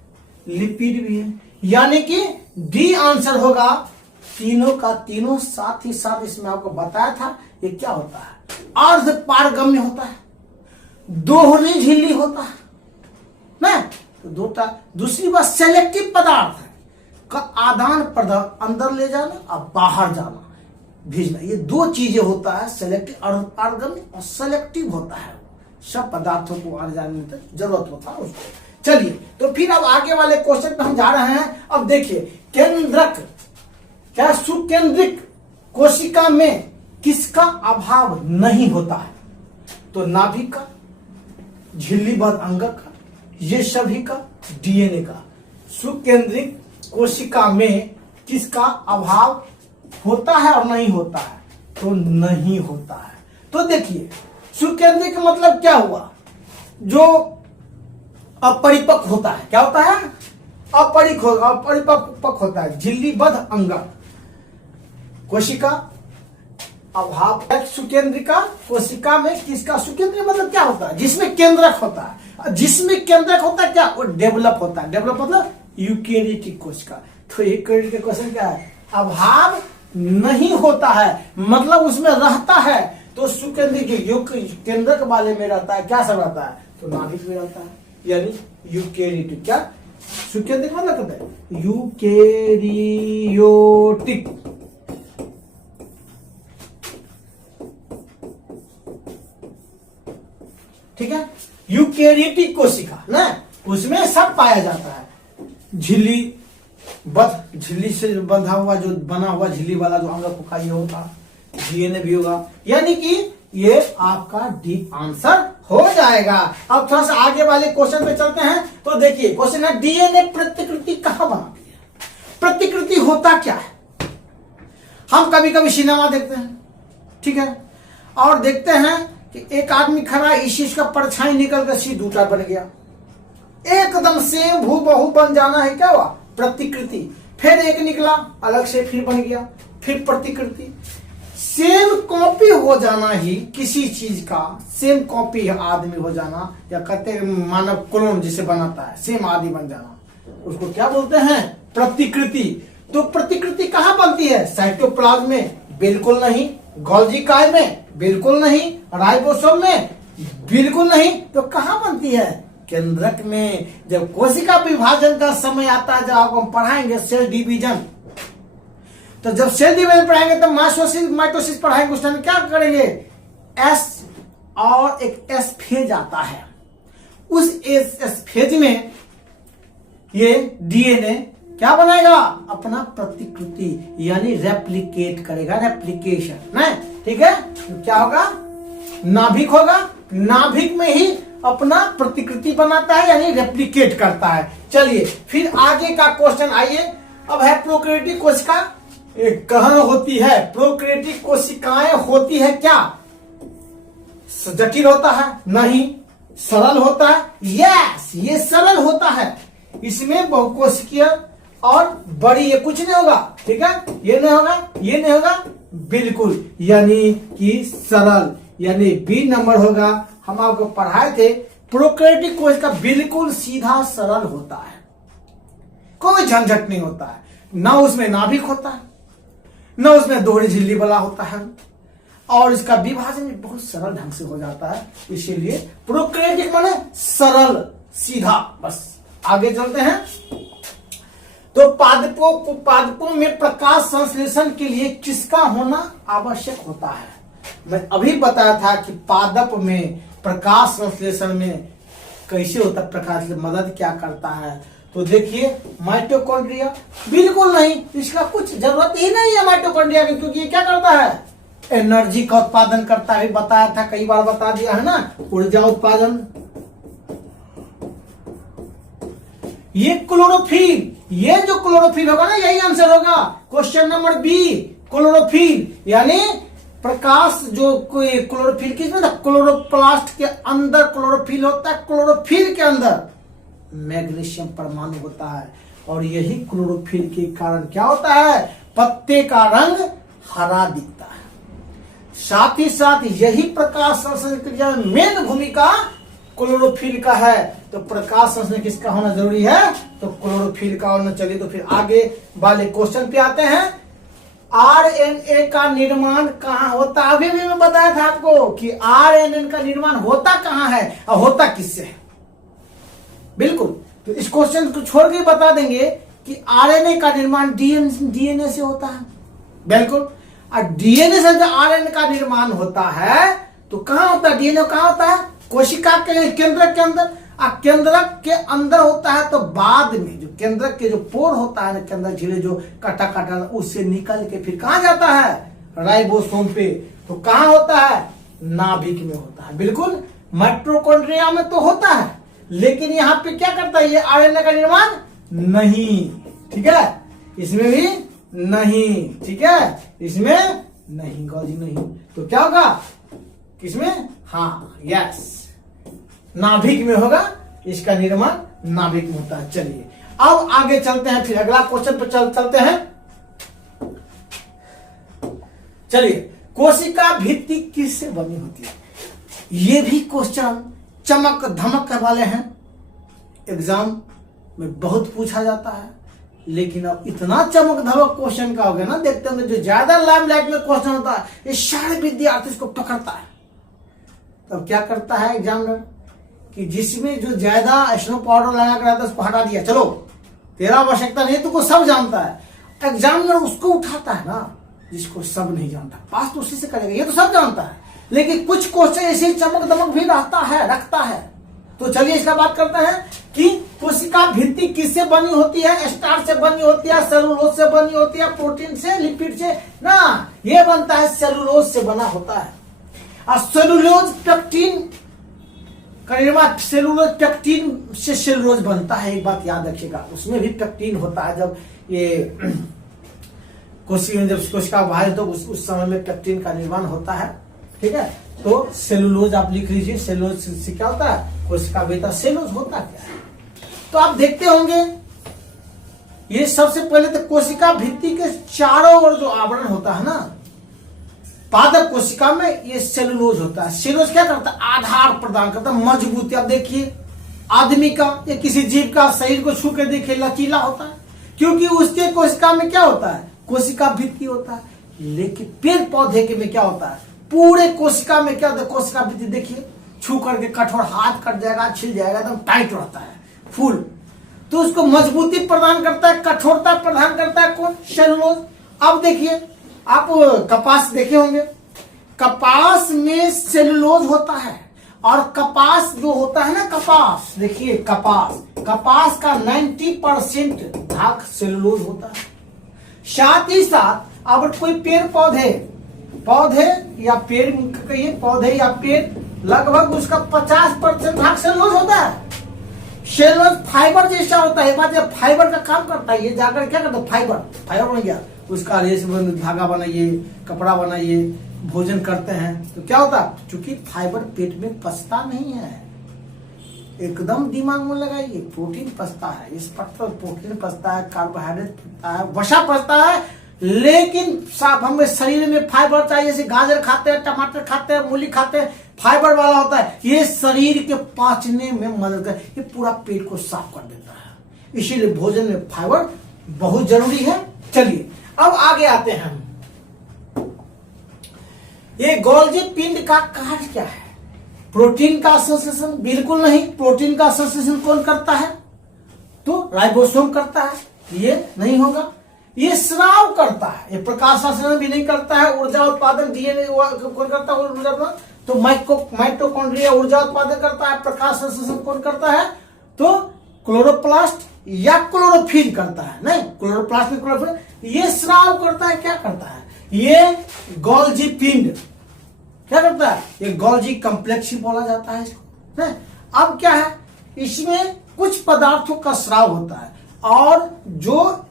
लिपिड भी है, यानी कि डी आंसर होगा तीनों का तीनों। साथ ही साथ इसमें आपको बताया था ये क्या होता है, अर्ध पारगम्य होता है, दोहरी झिल्ली होता है ना, तो दो। दूसरी बात सेलेक्टिव पदार्थ है का आदान प्रदान, अंदर ले जाना और बाहर जाना, भेजना, ये दो चीजें होता है। सेलेक्टिव अर्ध पारगम्य और सेलेक्टिव होता है, सब पदार्थों को आने जाने में जरूरत होता है उसको। चलिए तो फिर अब आगे वाले क्वेश्चन पे हम जा रहे हैं। अब देखिए, केंद्रक क्या सुकेंद्रिक कोशिका में किसका अभाव नहीं होता है, तो नाभिक का, झिल्लीबद्ध अंगक का, ये सभी का, डीएनए का। सुकेंद्रिक कोशिका में किसका अभाव होता है और नहीं होता है, तो नहीं होता है। तो देखिए सुकेंद्रिक मतलब क्या हुआ, जो अपरिपक्व होता है। क्या होता है, अपरिपक्व होता है। झिल्लीबद्ध अंगक कोशिका अभाव, सुकेंद्रिका कोशिका में किसका, सुकेंद्रिक मतलब क्या होता है, जिसमें केंद्रक होता है। जिसमें केंद्रक होता है क्या, वो डेवलप होता है। डेवलप मतलब यूकेरियोटिक कोशिका। तो यूकेरियोटिक क्वेश्चन क्या है, अभाव नहीं होता है, मतलब उसमें रहता है। तो सुकेंद्रिक केंद्रक वाले में रहता है, क्या सब रहता है, तो नाभिक में रहता है, यानी यूकेरियोटिक। क्या सुकेंद्रिक मतलब कहते हैं, यूकेरियोटिक। ठीक है, यूकेरियोटिक कोशिका ना, उसमें सब पाया जाता है। झिल्ली बद्ध, झिल्ली से बंधा हुआ जो बना हुआ झिल्ली वाला जो अंग का ये होगा, डीएनए भी होगा, यानी कि ये आपका डी आंसर हो जाएगा। अब थोड़ा सा आगे वाले क्वेश्चन पे चलते हैं। तो देखिए क्वेश्चन है, डीएनए प्रतिकृति कहां बनाती है। प्रतिकृति होता क्या है, हम कभी कभी सिनेमा देखते हैं, ठीक है, और देखते हैं कि एक आदमी खड़ा, इस चीज का परछाई निकल कर सी दूसरा बन गया, एकदम सेम हूबहू बन जाना है, क्या हुआ, प्रतिकृति। फिर एक निकला अलग से, फिर बन गया, फिर प्रतिकृति। सेम कॉपी हो जाना ही किसी चीज का, सेम कॉपी आदमी हो जाना, या कहते हैं मानव क्लोन जिसे बनाता है, सेम आदमी बन जाना, उसको क्या बोलते हैं, प्रतिकृति। तो प्रतिकृति कहां बनती है, साइटोप्लाज्म में बिल्कुल नहीं, गोल्गी कायल में बिल्कुल नहीं, राइबोसोम में बिल्कुल नहीं, तो कहां बनती है, केंद्रक में। जब कोशिका विभाजन का समय आता है, जब आपको हम पढ़ाएंगे सेल डिवीजन, तो जब सेल डिवीजन पढ़ाएंगे तो माइटोसिस पढ़ाएंगे, उस टाइम क्या करेंगे, एस और एक एस फेज आता है, उस एस फेज में ये डीएनए क्या बनाएगा, अपना प्रतिकृति, यानी रेप्लिकेट करेगा, रेप्लिकेशन ना, ठीक है। तो क्या होगा, नाभिक होगा, नाभिक में ही अपना प्रतिकृति बनाता है, यानी रेप्लिकेट करता है। चलिए फिर आगे का क्वेश्चन आइए। अब है प्रोकैरियोटिक कोशिका कहां होती है। प्रोकैरियोटिक कोशिकाएं होती है क्या, जटिल होता है, नहीं, सरल होता है, यस ये सरल होता है। इसमें बहुकोशिकीय और बड़ी, ये कुछ नहीं होगा, ठीक है, ये नहीं होगा, ये नहीं होगा, बिल्कुल, यानी कि सरल, यानी बी नंबर होगा। हम आपको पढ़ाए थे प्रोकैरियोटिक कोशिका बिल्कुल सीधा सरल होता है, कोई झंझट नहीं होता है, ना उसमें नाभिक होता है, न उसमें दोहरी झिल्ली वाला होता है, और इसका विभाजन बहुत सरल ढंग से हो जाता है। इसीलिए प्रोकैरियोटिक माने सरल सीधा। बस आगे चलते हैं। तो पादपों में प्रकाश संश्लेषण के लिए किसका होना आवश्यक होता है? मैं अभी बताया था कि पादप में प्रकाश संश्लेषण में कैसे होता है, प्रकाश मदद क्या करता है। तो देखिए माइटोकॉन्ड्रिया, बिल्कुल नहीं, इसका कुछ जरूरत ही नहीं है माइटोकॉन्ड्रिया की, क्योंकि ये क्या करता है? एनर्जी का उत्पादन करता है। बताया था, कई बार बता दिया है ना, ऊर्जा उत्पादन। ये क्लोरोफिल, ये जो क्लोरोफिल होगा ना, यही आंसर होगा क्वेश्चन नंबर बी। क्लोरोफिल यानी प्रकाश, जो कोई क्लोरोफिल किसमें था? क्लोरोप्लास्ट के अंदर क्लोरोफिल होता है। क्लोरोफिल के अंदर मैग्नीशियम परमाणु होता है, और यही क्लोरोफिल के कारण क्या होता है? पत्ते का रंग हरा दिखता है। साथ ही साथ यही प्रकाश संश्लेषण क्रिया में मेन भूमिका क्लोरोफिल का है। तो प्रकाश संश्लेषण किसका होना जरूरी है? तो क्लोरोफिल का होना। चलिए तो फिर आगे वाले क्वेश्चन पे आते हैं। आरएनए का निर्माण कहाँ होता है? अभी भी मैं बताया था आपको कि आरएनए का निर्माण होता कहाँ है और होता किससे है। बिल्कुल, तो इस क्वेश्चन को छोड़ के बता देंगे कि आरएनए का निर्माण डीएनए से होता है। बिल्कुल, और डीएनए से जब आरएनए का निर्माण होता है तो कहां होता है? डीएनए कहां होता है? कोशिका के केंद्रक के अंदर। केंद्रक के अंदर होता है, तो बाद में जो केंद्रक के जो पोर होता है ना, केंद्रक झिल्ली जो काटा काटा, उससे निकल के फिर कहां जाता है? राइबोसोम पे। तो कहां होता है? नाभिक में होता है। बिल्कुल, माइटोकॉन्ड्रिया में तो होता है, लेकिन यहाँ पे क्या करता है? ये आरएनए का निर्माण नहीं। ठीक है, इसमें भी नहीं। ठीक है, इसमें नहीं, गौजी नहीं। तो क्या होगा? किसमें? हाँ, यस, नाभिक में होगा। इसका निर्माण नाभिक में होता है। चलिए अब आगे चलते हैं, फिर अगला क्वेश्चन पर चलते हैं। चलिए, कोशिका भित्ति किससे बनी होती है? ये भी क्वेश्चन चमक धमक वाले हैं, एग्जाम में बहुत पूछा जाता है। लेकिन अब इतना चमक धमक क्वेश्चन का हो गया ना, देखते होंगे जो ज्यादा लाइमलाइट में क्वेश्चन होता है, ये सारे विद्यार्थी इसको पकड़ता है। तब क्या करता है एग्जामिनर कि जिसमें जो ज्यादा स्नो पाउडर लगा कर आता है उसको हटा दिया, चलो तेरा आवश्यकता नहीं, तुमको सब जानता है। एग्जामिनर उसको उठाता है ना जिसको सब नहीं जानता, पास तो उसी से करेगा, ये तो सब जानता है। लेकिन कुछ क्वेश्चन ऐसे चमक दमक भी रखता है। तो चलिए इसका बात करते हैं कि कोशिका भित्ति किससे बनी होती है? स्टार्च से बनी होती है, सेलुलोज से बनी होती है, प्रोटीन से, लिपिड से ना। ये बनता है सेलुलोज से बना होता है। और सेलुलोज पेक्टिन का निर्माण, सेलुलोज पेक्टिन से सेलुलोज बनता है। एक बात याद रखिएगा, उसमें भी पेक्टिन होता है। जब ये कोशिका बाहर तो उस समय में पेक्टिन का निर्माण होता है। ठीक है, तो सेलुलोज आप लिख लीजिए। सेलुलोज से क्या होता है? कोशिका भीतर सेलुलोज होता क्या है? तो आप देखते होंगे, ये सबसे पहले तो कोशिका भित्ति के चारों ओर जो आवरण होता है ना, पादप कोशिका में, ये सेलुलोज होता है। सेलुलोज क्या करता है? आधार प्रदान करता है, मजबूती। आप देखिए आदमी का या किसी जीव का शरीर को छू के देखिए, लचीला होता है, क्योंकि उसके कोशिका में क्या होता है? कोशिका भित्ति होता है। लेकिन पेड़ पौधे के में क्या होता है? पूरे कोशिका में क्या होता है? कोशिका भित्ति देखिए, छू करके कठोर, हाथ कट जाएगा, छिल जाएगा, एकदम टाइट रहता है, फुल। तो उसको मजबूती प्रदान करता है, कठोरता प्रदान करता है कौन? सेलुलोज। अब देखिए, आप कपास देखे होंगे, कपास में सेलुलोज होता है। और कपास जो होता है ना, कपास देखिए, कपास का 90% भाग सेलुलोज होता है। साथ ही साथ अगर कोई पौधे या पेड़ कहिए, पौधे या पेड़, लगभग उसका 50% भाग सेलुलोज होता है। सेलुलोज फाइबर जैसा होता है। बात जब फाइबर का काम करता है, ये जाकर क्या करता है? फाइबर बन गया, उसका रेस धागा बनाइए, कपड़ा बनाइए, भोजन करते हैं तो क्या होता है? चूंकि फाइबर पेट में पचता नहीं है, एकदम दिमाग में लगाइए, प्रोटीन पचता है। इस पर प्रोटीन पचता है, कार्बोहाइड्रेट पचता है, वसा पचता है। लेकिन साहब हमें शरीर में फाइबर चाहिए। जैसे गाजर खाते हैं, टमाटर खाते हैं, मूली खाते हैं, फाइबर वाला होता है। ये शरीर के पाचने में मदद कर, ये पूरा पेट को साफ कर देता है। इसीलिए भोजन में फाइबर बहुत जरूरी है। चलिए अब आगे आते हैं। ये गोल्जी पिंड का कार्य क्या है? प्रोटीन का संश्लेषण? बिल्कुल नहीं। प्रोटीन का संश्लेषण कौन करता है? तो राइबोसोम करता है, ये नहीं होगा। ये स्राव करता है, ये प्रकाश संश्लेषण भी नहीं करता है। ऊर्जा उत्पादन डीएनए कौन करता है? ऊर्जा तो माइटोकॉन्ड्रिया ऊर्जा उत्पादन करता है। प्रकाश संश्लेषण कौन करता है? तो क्लोरोप्लास्ट या क्लोरोफिल करता है। नहीं, क्लोरोप्लास्ट में क्लोरोफिल। ये स्राव करता है, क्या करता है? ये गोल्जी पिंड क्या करता है? ये गोल्जी कॉम्प्लेक्स ही बोला जाता है इसको। नहीं? अब क्या है, इसमें कुछ पदार्थों का स्राव होता है और जो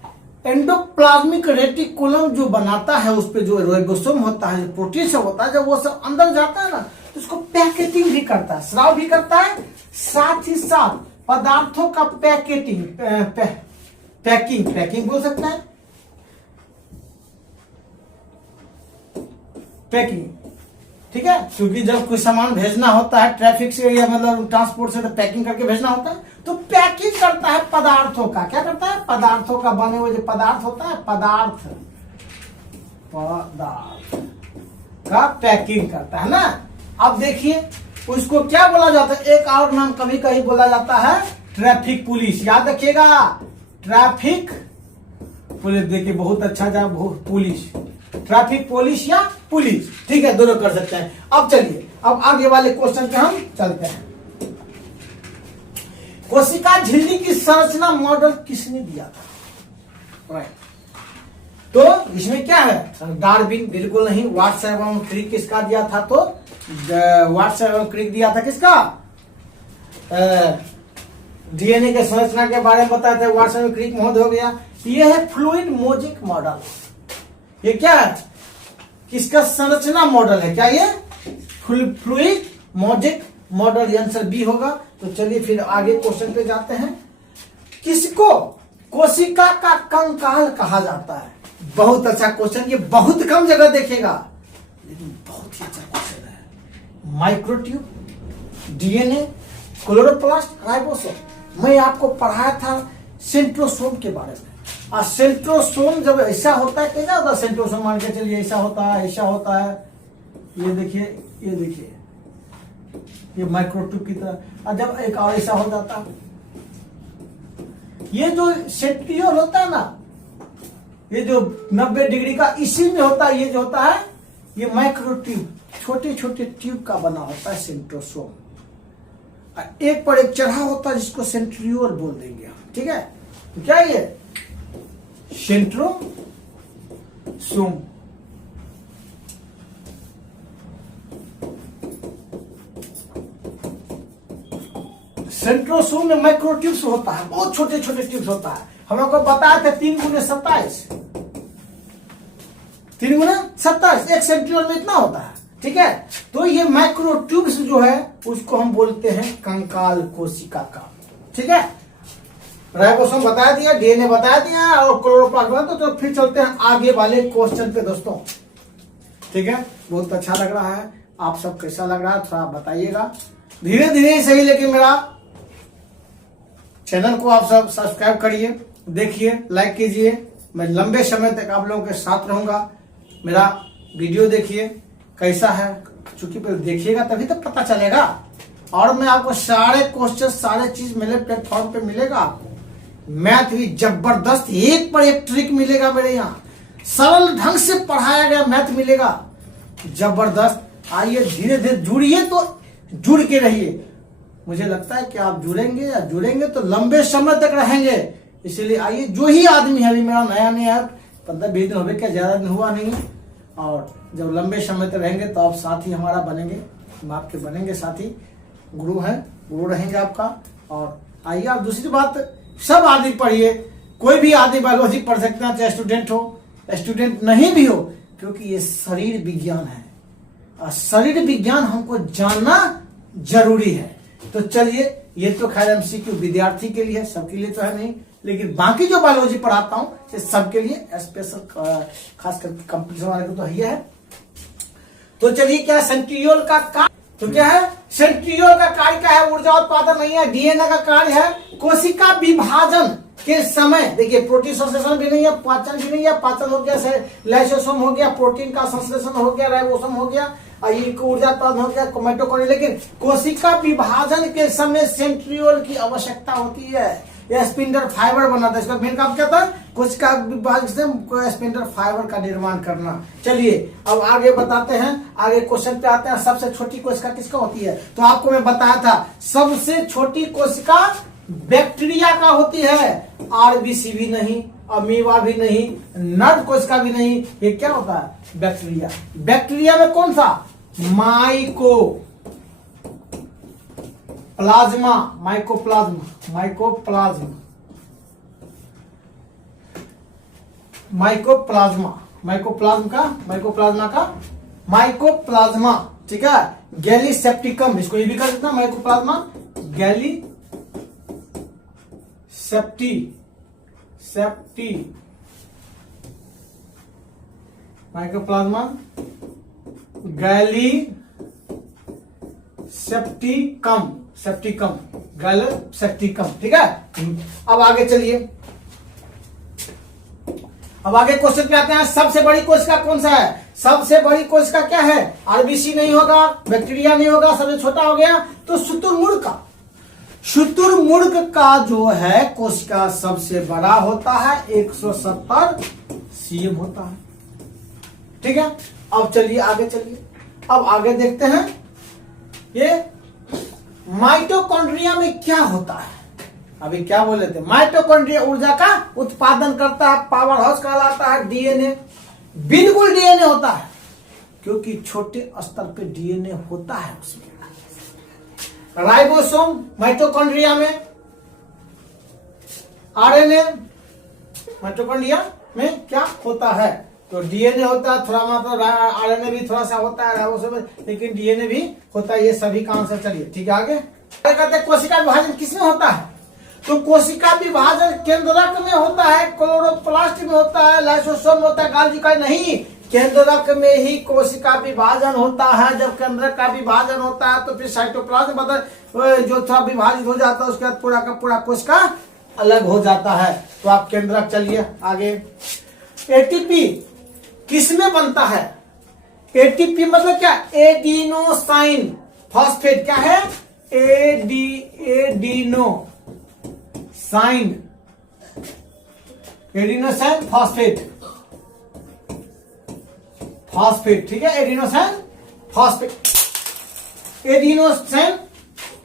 एंडोप्लाज्मिक रेटिकुलम जो बनाता है, उस पे जो राइबोसोम होता है, जो प्रोटीन से होता है, जब वो सब अंदर जाता है ना, तो उसको पैकेटिंग भी करता है, स्राव भी करता है, साथ ही साथ पदार्थों का पैकिंग बोल सकते हैं, पैकिंग। ठीक है, क्योंकि जब कोई सामान भेजना होता है ट्रैफिक से या मतलब ट्रांसपोर्ट से, तो पैकिंग करके भेजना होता है। तो पैकिंग करता है पदार्थों का। क्या करता है? पदार्थों का बने हुए जो पदार्थ होता है, पदार्थ का पैकिंग करता है ना। अब देखिए उसको क्या बोला जाता है? एक और नाम कभी कभी बोला जाता है ट्रैफिक पुलिस। याद रखिएगा, ट्रैफिक पुलिस। देखिए बहुत अच्छा था, पुलिस, ट्रैफिक पुलिस या पुलिस। ठीक है, दोनों कर सकते हैं। अब चलिए, अब आगे वाले क्वेश्चन पे हम चलते हैं। कोशिका झिल्ली की संरचना मॉडल किसने दिया था? राइट, तो इसमें क्या है? डार्विन। बिल्कुल नहीं। वाटसन एवं क्रिक किसका दिया था? तो वाटसन एवं क्रिक दिया था किसका? डीएनए के संरचना के बारे में बताया था वाटसन एवं क्रिक महोदय हो गया। ये है फ्लूइड मोजिक मॉडल। ये क्या है? किसका संरचना मॉडल है? क्या ये fluid mosaic model? Answer B होगा। तो चलिए फिर आगे क्वेश्चन पे जाते हैं। किसको कोशिका का कंकाल कहा जाता है? बहुत अच्छा क्वेश्चन, ये बहुत कम जगह देखेगा, लेकिन बहुत ही अच्छा क्वेश्चन है। माइक्रोट्यूब, डीएनए, क्लोरोप्लास्ट, राइबोसोम। मैं आपको पढ़ाया था सेंट्रोसोम के बारे में। और सेंट्रोसोम जब ऐसा होता है, कैसा होता है सेंट्रोसोम? मान के चलिए ऐसा होता है, ऐसा होता है। ये देखिए, ये देखिए, ये माइक्रोट्यूब की तरह। और जब एक और ऐसा हो जाता है, ये जो सेंट्रियोल होता है ना, ये जो 90 डिग्री का, इसी में होता है। ये जो होता है, ये माइक्रोट्यूब, छोटे छोटे ट्यूब का बना होता है सेंट्रोसोम। एक पर एक चढ़ा होता है, जिसको सेंट्रियोल बोल देंगे हम। ठीक है, तो क्या ये सेंट्रोसोम। सेंट्रोसोम में माइक्रोट्यूब्स होता है, बहुत छोटे छोटे ट्यूब्स होता है। हम लोग को बताया था 3 × 27, 3 × 27 एक सेंट्रियोल में इतना होता है। ठीक है, तो ये माइक्रोट्यूब्स जो है उसको हम बोलते हैं कंकाल कोशिका का। ठीक है, राइबोसोम बता दिया, डीएनए बता दिया और क्लोरोप्लास्ट बता। तो फिर चलते हैं आगे वाले क्वेश्चन पे दोस्तों। ठीक है, बहुत अच्छा लग रहा है। आप सब कैसा लग रहा है थोड़ा बताइएगा, धीरे धीरे ही सही, लेकिन मेरा चैनल को आप सब सब्सक्राइब करिए, देखिए, लाइक कीजिए। मैं लंबे समय तक आप लोगों के साथ रहूंगा। मेरा वीडियो देखिए कैसा है, चूंकि देखिएगा तभी तो पता चलेगा। और मैं आपको सारे क्वेश्चन, सारे चीज मेरे प्लेटफॉर्म पे मिलेगा। आपको मैथ भी जबरदस्त, एक पर एक ट्रिक मिलेगा मेरे यहाँ, सरल ढंग से पढ़ाया गया मैथ मिलेगा, जबरदस्त। आइए धीरे धीरे जुड़िए, तो जुड़ के रहिए। मुझे लगता है कि आप जुड़ेंगे या जुड़ेंगे तो लंबे समय तक रहेंगे। इसलिए आइए, जो ही आदमी है, अभी मेरा नया नया 15-20 दिन हो गए, क्या ज्यादा दिन हुआ नहीं, और जब लंबे समय तक रहेंगे तो आप साथी हमारा बनेंगे, हम आपके बनेंगे साथी, गुरु हैं, गुरु रहेंगे आपका। और आइए, आप दूसरी बात, सब आदमी पढ़िए, कोई भी आदमी बायोलॉजी पढ़ सकता है, चाहे स्टूडेंट हो, स्टूडेंट नहीं भी हो, क्योंकि ये शरीर विज्ञान है और शरीर विज्ञान हमको जानना जरूरी है। तो चलिए, ये तो खैर एमसीक्यू विद्यार्थी के लिए, सबके लिए तो है नहीं, लेकिन बाकी जो बायोलॉजी पढ़ाता हूं ये सबके लिए स्पेशल, खास करके कंपटीशन वाले को तो है। तो चलिए, क्या सेंट्रियोल का कार्य, तो क्या है सेंट्रियोल का कार्य क्या है? ऊर्जा उत्पादन नहीं है। डीएनए का कार्य है कोशिका विभाजन। के समय, देखिए प्रोटीन संश्लेषण भी नहीं है, पाचन भी नहीं है, पाचन हो गया, लाइसोसोम हो गया, प्रोटीन का संश्लेषण हो गया, राइबोसोम हो गया, ऊर्जा उत्पादन हो गया, माइटोकॉन्ड्रिया, लेकिन कोशिका विभाजन के समय सेंट्रियोल की आवश्यकता होती है। यह स्पिंडल फाइबर बनाता है, इसका मेन काम क्या था, कोशिका विभाजन से स्पिंडल फाइबर का निर्माण करना। चलिए अब आगे बताते हैं, आगे क्वेश्चन पे आते हैं। सबसे छोटी कोशिका किसका होती है? तो आपको मैं बताया था सबसे छोटी कोशिका बैक्टीरिया का होती है। आरबीसी भी नहीं, अमीबा भी नहीं, नर कोशिका भी नहीं, ये क्या होता है? बैक्टीरिया। बैक्टीरिया में कौन सा? प्लाज्मा, माइकोप्लाज्मा, ठीक है। गैलीसेप्टिकम, इसको ये भी कर सकते हैं माइकोप्लाज्मा, माइकोप्लाज्मा गैलीसेप्टिकम, ठीक है। अब आगे चलिए, अब आगे क्वेश्चन पे आते हैं। सबसे बड़ी कोशिका कौन सा है? सबसे बड़ी कोशिका क्या है? आरबीसी नहीं होगा, बैक्टीरिया नहीं होगा, सबसे छोटा हो गया तो शुतुरमुर्ग का जो है कोशिका सबसे बड़ा होता है, 170 सीएम होता है, ठीक है। अब चलिए आगे चलिए, अब आगे देखते हैं ये माइटोकॉन्ड्रिया में क्या होता है। अभी क्या बोले थे? माइटोकॉन्ड्रिया ऊर्जा का उत्पादन करता है, पावर हाउस कहलाता है। डीएनए, बिल्कुल डीएनए होता है, क्योंकि छोटे स्तर पे डीएनए होता है उसमें। राइबोसोम माइटोकॉन्ड्रिया में, आरएनए माइटोकॉन्ड्रिया में क्या होता है? तो डीएनए होता है, थोड़ा मतलब आरएनए भी थोड़ा सा होता है राइबोसोम में, लेकिन डीएनए भी होता है। ये सभी का आंसर। चलिए ठीक है आगे कहते हैं कोशिका विभाजन किसमें होता है? तो कोशिका विभाजन केंद्रक में होता है, क्लोरोप्लास्ट में होता है, लाइसोसोम होता है, गाल्गी का नहीं। केंद्रक में ही कोशिका विभाजन होता है। जब केंद्रक का विभाजन होता है तो फिर साइटोप्लाज्म मतलब जो था विभाजित हो जाता है, उसके बाद पूरा का पूरा कोशिका अलग हो जाता है। तो आप केंद्रक। चलिए आगे, एटीपी किसमें बनता है? एटीपी मतलब क्या? Adenosine phosphate. क्या है? एडिनोसाइन फॉस्फेट, ठीक है। एडिनोसाइन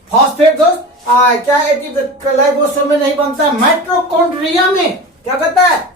फॉस्फेट दोस्त क्या लाइबोसोम में नहीं बनता है, माइटोकॉन्ड्रिया में क्या कहता है?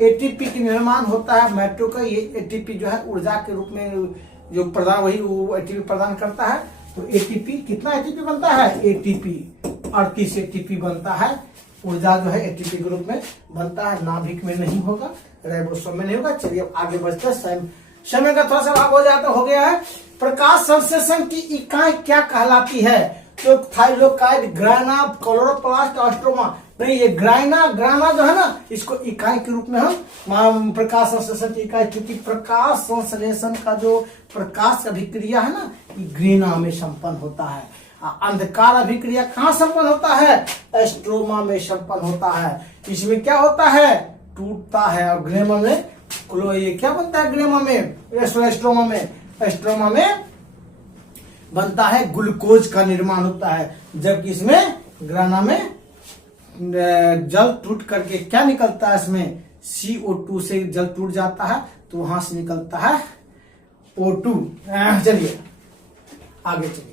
एटीपी की निर्माण होता है माइटो का। ये एटीपी जो है ऊर्जा के रूप में जो प्रदान, वही वो एटीपी प्रदान करता है। तो एटीपी, कितना एटीपी बनता है? एटीपी 38 एटीपी बनता है। ऊर्जा जो है एटीपी के रूप में बनता है। नाभिक में नहीं होगा, राइबोसोम में नहीं होगा। चलिए अब आगे बढ़ते हैं। समय का थोड़ा सा भाग हो जाता हो गया है। प्रकाश संश्लेषण की इकाई क्या कहलाती है? तो थाइलोकाइड, ग्राइना, क्लोरोप्लास्ट, ऑस्ट्रोमा। नहीं, ये ग्राइना जो है ना, इसको इकाई के रूप में हम प्रकाश संश्लेषण की इकाई, क्योंकि प्रकाश संश्लेषण का जो प्रकाश अभिक्रिया है ना, ये ग्रीना में संपन्न होता है। अंधकार अभिक्रिया कहाँ संपन्न होता है? एस्ट्रोमा में संपन्न होता है। इसमें क्या होता है? टूटता है। और ग्रेमा में ये क्या बनता है? ग्रेमा में, एस्ट्रोमा में बनता है, ग्लूकोज का निर्माण होता है। जबकि इसमें ग्राना में जल टूट करके क्या निकलता है? इसमें CO2 से जल टूट जाता है, तो वहां से निकलता है O2। चलिए आगे चलिए।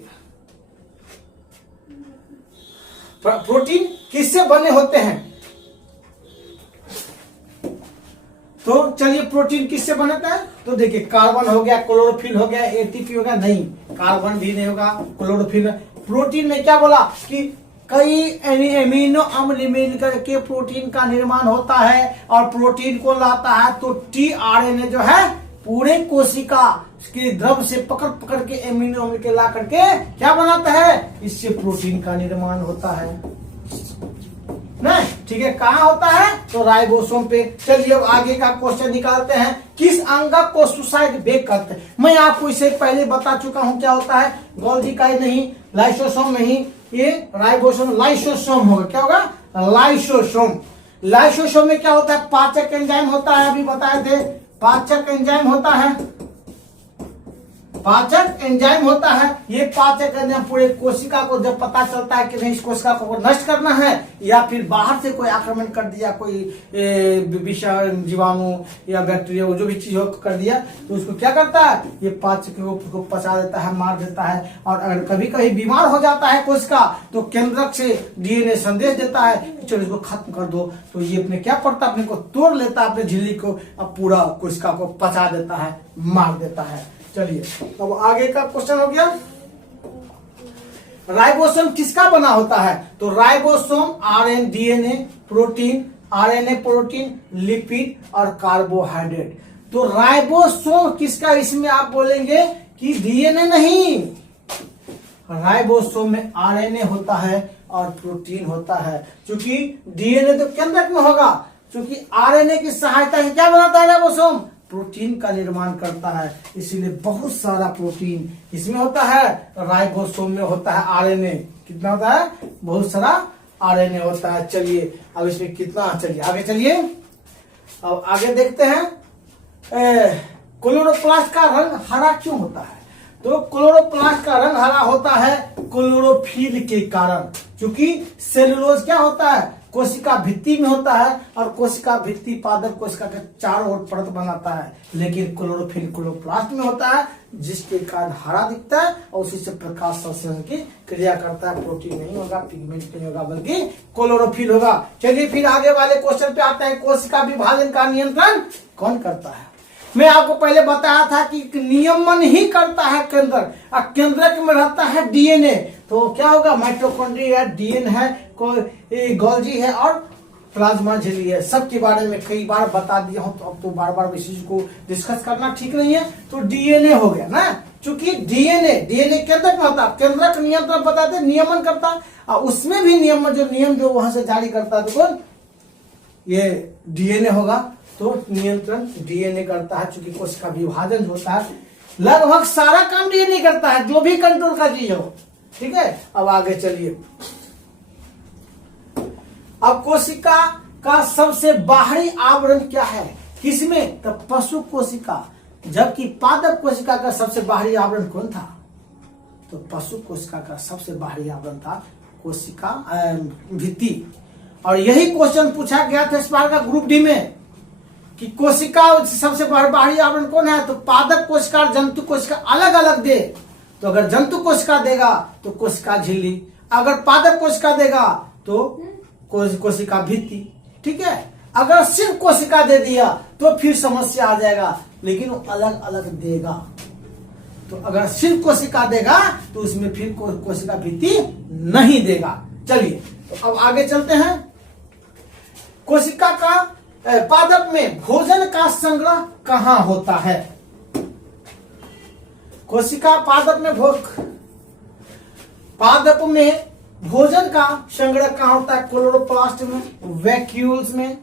प्रोटीन किससे बने होते हैं? तो चलिए प्रोटीन किससे बनता है? तो देखिए कार्बन हो गया, क्लोरोफिल हो गया, एटीपी हो गया। नहीं, कार्बन भी नहीं होगा, क्लोरोफिल। प्रोटीन में क्या बोला कि कई एमिनो अम्ल मिल करके प्रोटीन का निर्माण होता है, और प्रोटीन को लाता है तो टीआरएनए जो है पूरे कोशिका के द्रव से पकड़ के एमिनो अम्ल के ला करके क्या बनाता है? इससे प्रोटीन का निर्माण होता है। नहीं, ठीक है। कहाँ होता है? तो राइबोसोम पे। चलिए अब आगे का क्वेश्चन निकालते हैं। किस अंगक को सुसाइड बेक करते हैं? मैं आपको इसे पहले बता चुका हूं क्या होता है। गोल्गी का नहीं, लाइसोसोम नहीं, ये राइबोसोम, लाइसोसोम होगा। क्या होगा? लाइसोसोम। लाइसोसोम में क्या होता है? पाचक एंजाइम होता है, अभी बताए थे, पाचक एंजाइम होता है, पाचक एंजाइम होता है। ये पाचक एंजाइम पूरे कोशिका को जब पता चलता है कि नहीं इस कोशिका को नष्ट करना है या फिर बाहर से कोई आक्रमण कर दिया, कोई विषाणु, जीवाणु या बैक्टीरिया जो भी चीज हो कर दिया, तो उसको क्या करता है? ये पाचक को पचा देता है, मार देता है। और अगर कभी कभी बीमार हो जाता है कोशिका तो केंद्रक से डीएनए संदेश देता है कि चलो इसको खत्म कर दो, तो ये अपने क्या पड़ता है? अपने को तोड़ लेता है, अपने झिल्ली को, अब पूरा कोशिका को पचा देता है, मार देता है। चलिए अब आगे का क्वेश्चन हो गया, राइबोसोम किसका बना होता है? तो ribosome RN DNA protein, RNA protein, lipid और कार्बोहाइड्रेट। तो राइबोसोम किसका? इसमें आप बोलेंगे कि डीएनए नहीं, राइबोसोम में आरएनए होता है और प्रोटीन होता है। क्योंकि डीएनए तो केंद्रक में होगा, क्योंकि आरएनए की सहायता से क्या बनाता है? राइबोसोम प्रोटीन का निर्माण करता है, इसीलिए बहुत सारा प्रोटीन इसमें होता है, राइबोसोम में होता है। आरएनए कितना होता है? बहुत सारा आरएनए होता है। चलिए अब इसमें कितना, चलिए आगे चलिए, अब आगे देखते हैं। क्लोरोप्लास्ट का रंग हरा क्यों होता है? तो क्लोरोप्लास्ट का रंग हरा होता है क्लोरोफिल के कारण, क्योंकि सेलुलोज क्या होता है? कोशिका भित्ति में होता है, और कोशिका भित्ति पादप कोशिका के चारों ओर परत बनाता है, लेकिन क्लोरोफिल क्लोरोप्लास्ट में होता है, जिसके कारण हरा दिखता है और उसी से प्रकाश संश्लेषण की क्रिया करता है। प्रोटीन नहीं होगा, पिगमेंट नहीं होगा, बल्कि क्लोरोफिल होगा। चलिए फिर आगे वाले क्वेश्चन पे आते हैं, कोशिका विभाजन का नियंत्रण कौन करता है? मैं आपको पहले बताया था कि नियमन ही करता है केंद्रक, और केंद्रक में रहता है डीएनए। तो क्या होगा? माइटोकॉन्ड्रिया, डीएनए है, गोल्जी है और प्लाज्मा झिल्ली है। सबके बारे में कई बार बता दिया हूं, तो अब तो बार बार इस चीज को डिस्कस करना ठीक नहीं है। तो डीएनए हो गया ना, क्योंकि डीएनए केंद्रक में होता है, केंद्रक नियंत्रण बताते, नियमन करता, और उसमें भी नियम जो वहां से जारी करता है, तो कौन? ये डीएनए होगा। तो नियंत्रण डीएनए करता है, क्योंकि कोशिका विभाजन होता है, लगभग सारा काम डीएनए करता है, जो भी कंट्रोल का चीज हो। ठीक है, अब आगे चलिए। अब कोशिका का सबसे बाहरी आवरण क्या है? किसमें? तो पशु कोशिका, जबकि पादप कोशिका का सबसे बाहरी आवरण कौन था? तो पशु कोशिका का सबसे बाहरी आवरण था कोशिका भित्ति। और यही क्वेश्चन पूछा गया था इस बार का ग्रुप डी में, कि कोशिका सबसे बाहरी आवरण कौन है? तो पादप कोशिका और जंतु कोशिका अलग अलग दे। तो अगर जंतु कोशिका देगा तो कोशिका झिल्ली, अगर पादप कोशिका देगा तो कोशिका भित्ति। ठीक है, अगर सिर्फ कोशिका दे दिया तो फिर समस्या आ जाएगा, लेकिन वो अलग अलग देगा। तो अगर सिर्फ कोशिका देगा तो उसमें फिर कोशिका भित्ति नहीं देगा। चलिए तो अब आगे चलते हैं। कोशिका का पादप में भोजन का संग्रह कहां होता है? कोशिका पादप में भोजन का संग्रह कहां होता है? क्लोरोप्लास्ट में, वैक्यूल्स में,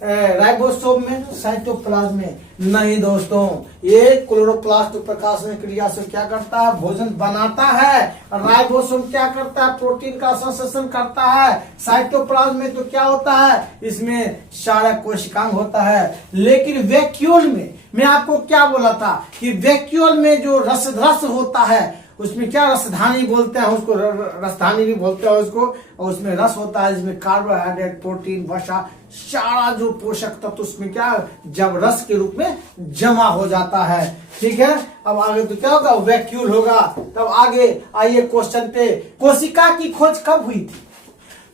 राइबोसोम में, साइटोप्लाज्म में? नहीं दोस्तों, ये क्लोरोप्लास्ट प्रकाशन क्रिया से क्या करता है? भोजन बनाता है। राइबोसोम क्या करता है? प्रोटीन का संश्लेषण करता है। साइटोप्लाज्म में तो क्या होता है? इसमें सारा कोशिकांग होता है। लेकिन वैक्यूल में, मैं आपको क्या बोला था कि वैक्यूल में जो रस होता है, उसमें क्या रसधानी बोलते हैं उसको, रसधानी भी बोलते हैं उसको, और उसमें रस होता है, जिसमें कार्बोहाइड्रेट, प्रोटीन, वसा, सारा जो पोषक तत्व उसमें क्या जब रस के रूप में जमा हो जाता है। ठीक है, अब आगे तो क्या होगा? वैक्यूल होगा। तब आगे आइए क्वेश्चन पे, कोशिका की खोज कब हुई थी?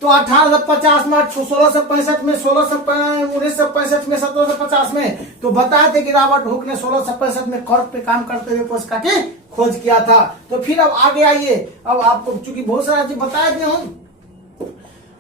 तो 1850 में, 1665 में, 1965 में, 1750 में। तो बताए थे कि रॉबर्ट हुक ने 1665 में कॉर्क पे काम करते हुए कोशिका की खोज किया था। तो फिर अब आगे आइए, अब आपको चूंकि बहुत सारा चीज बताए थे हम,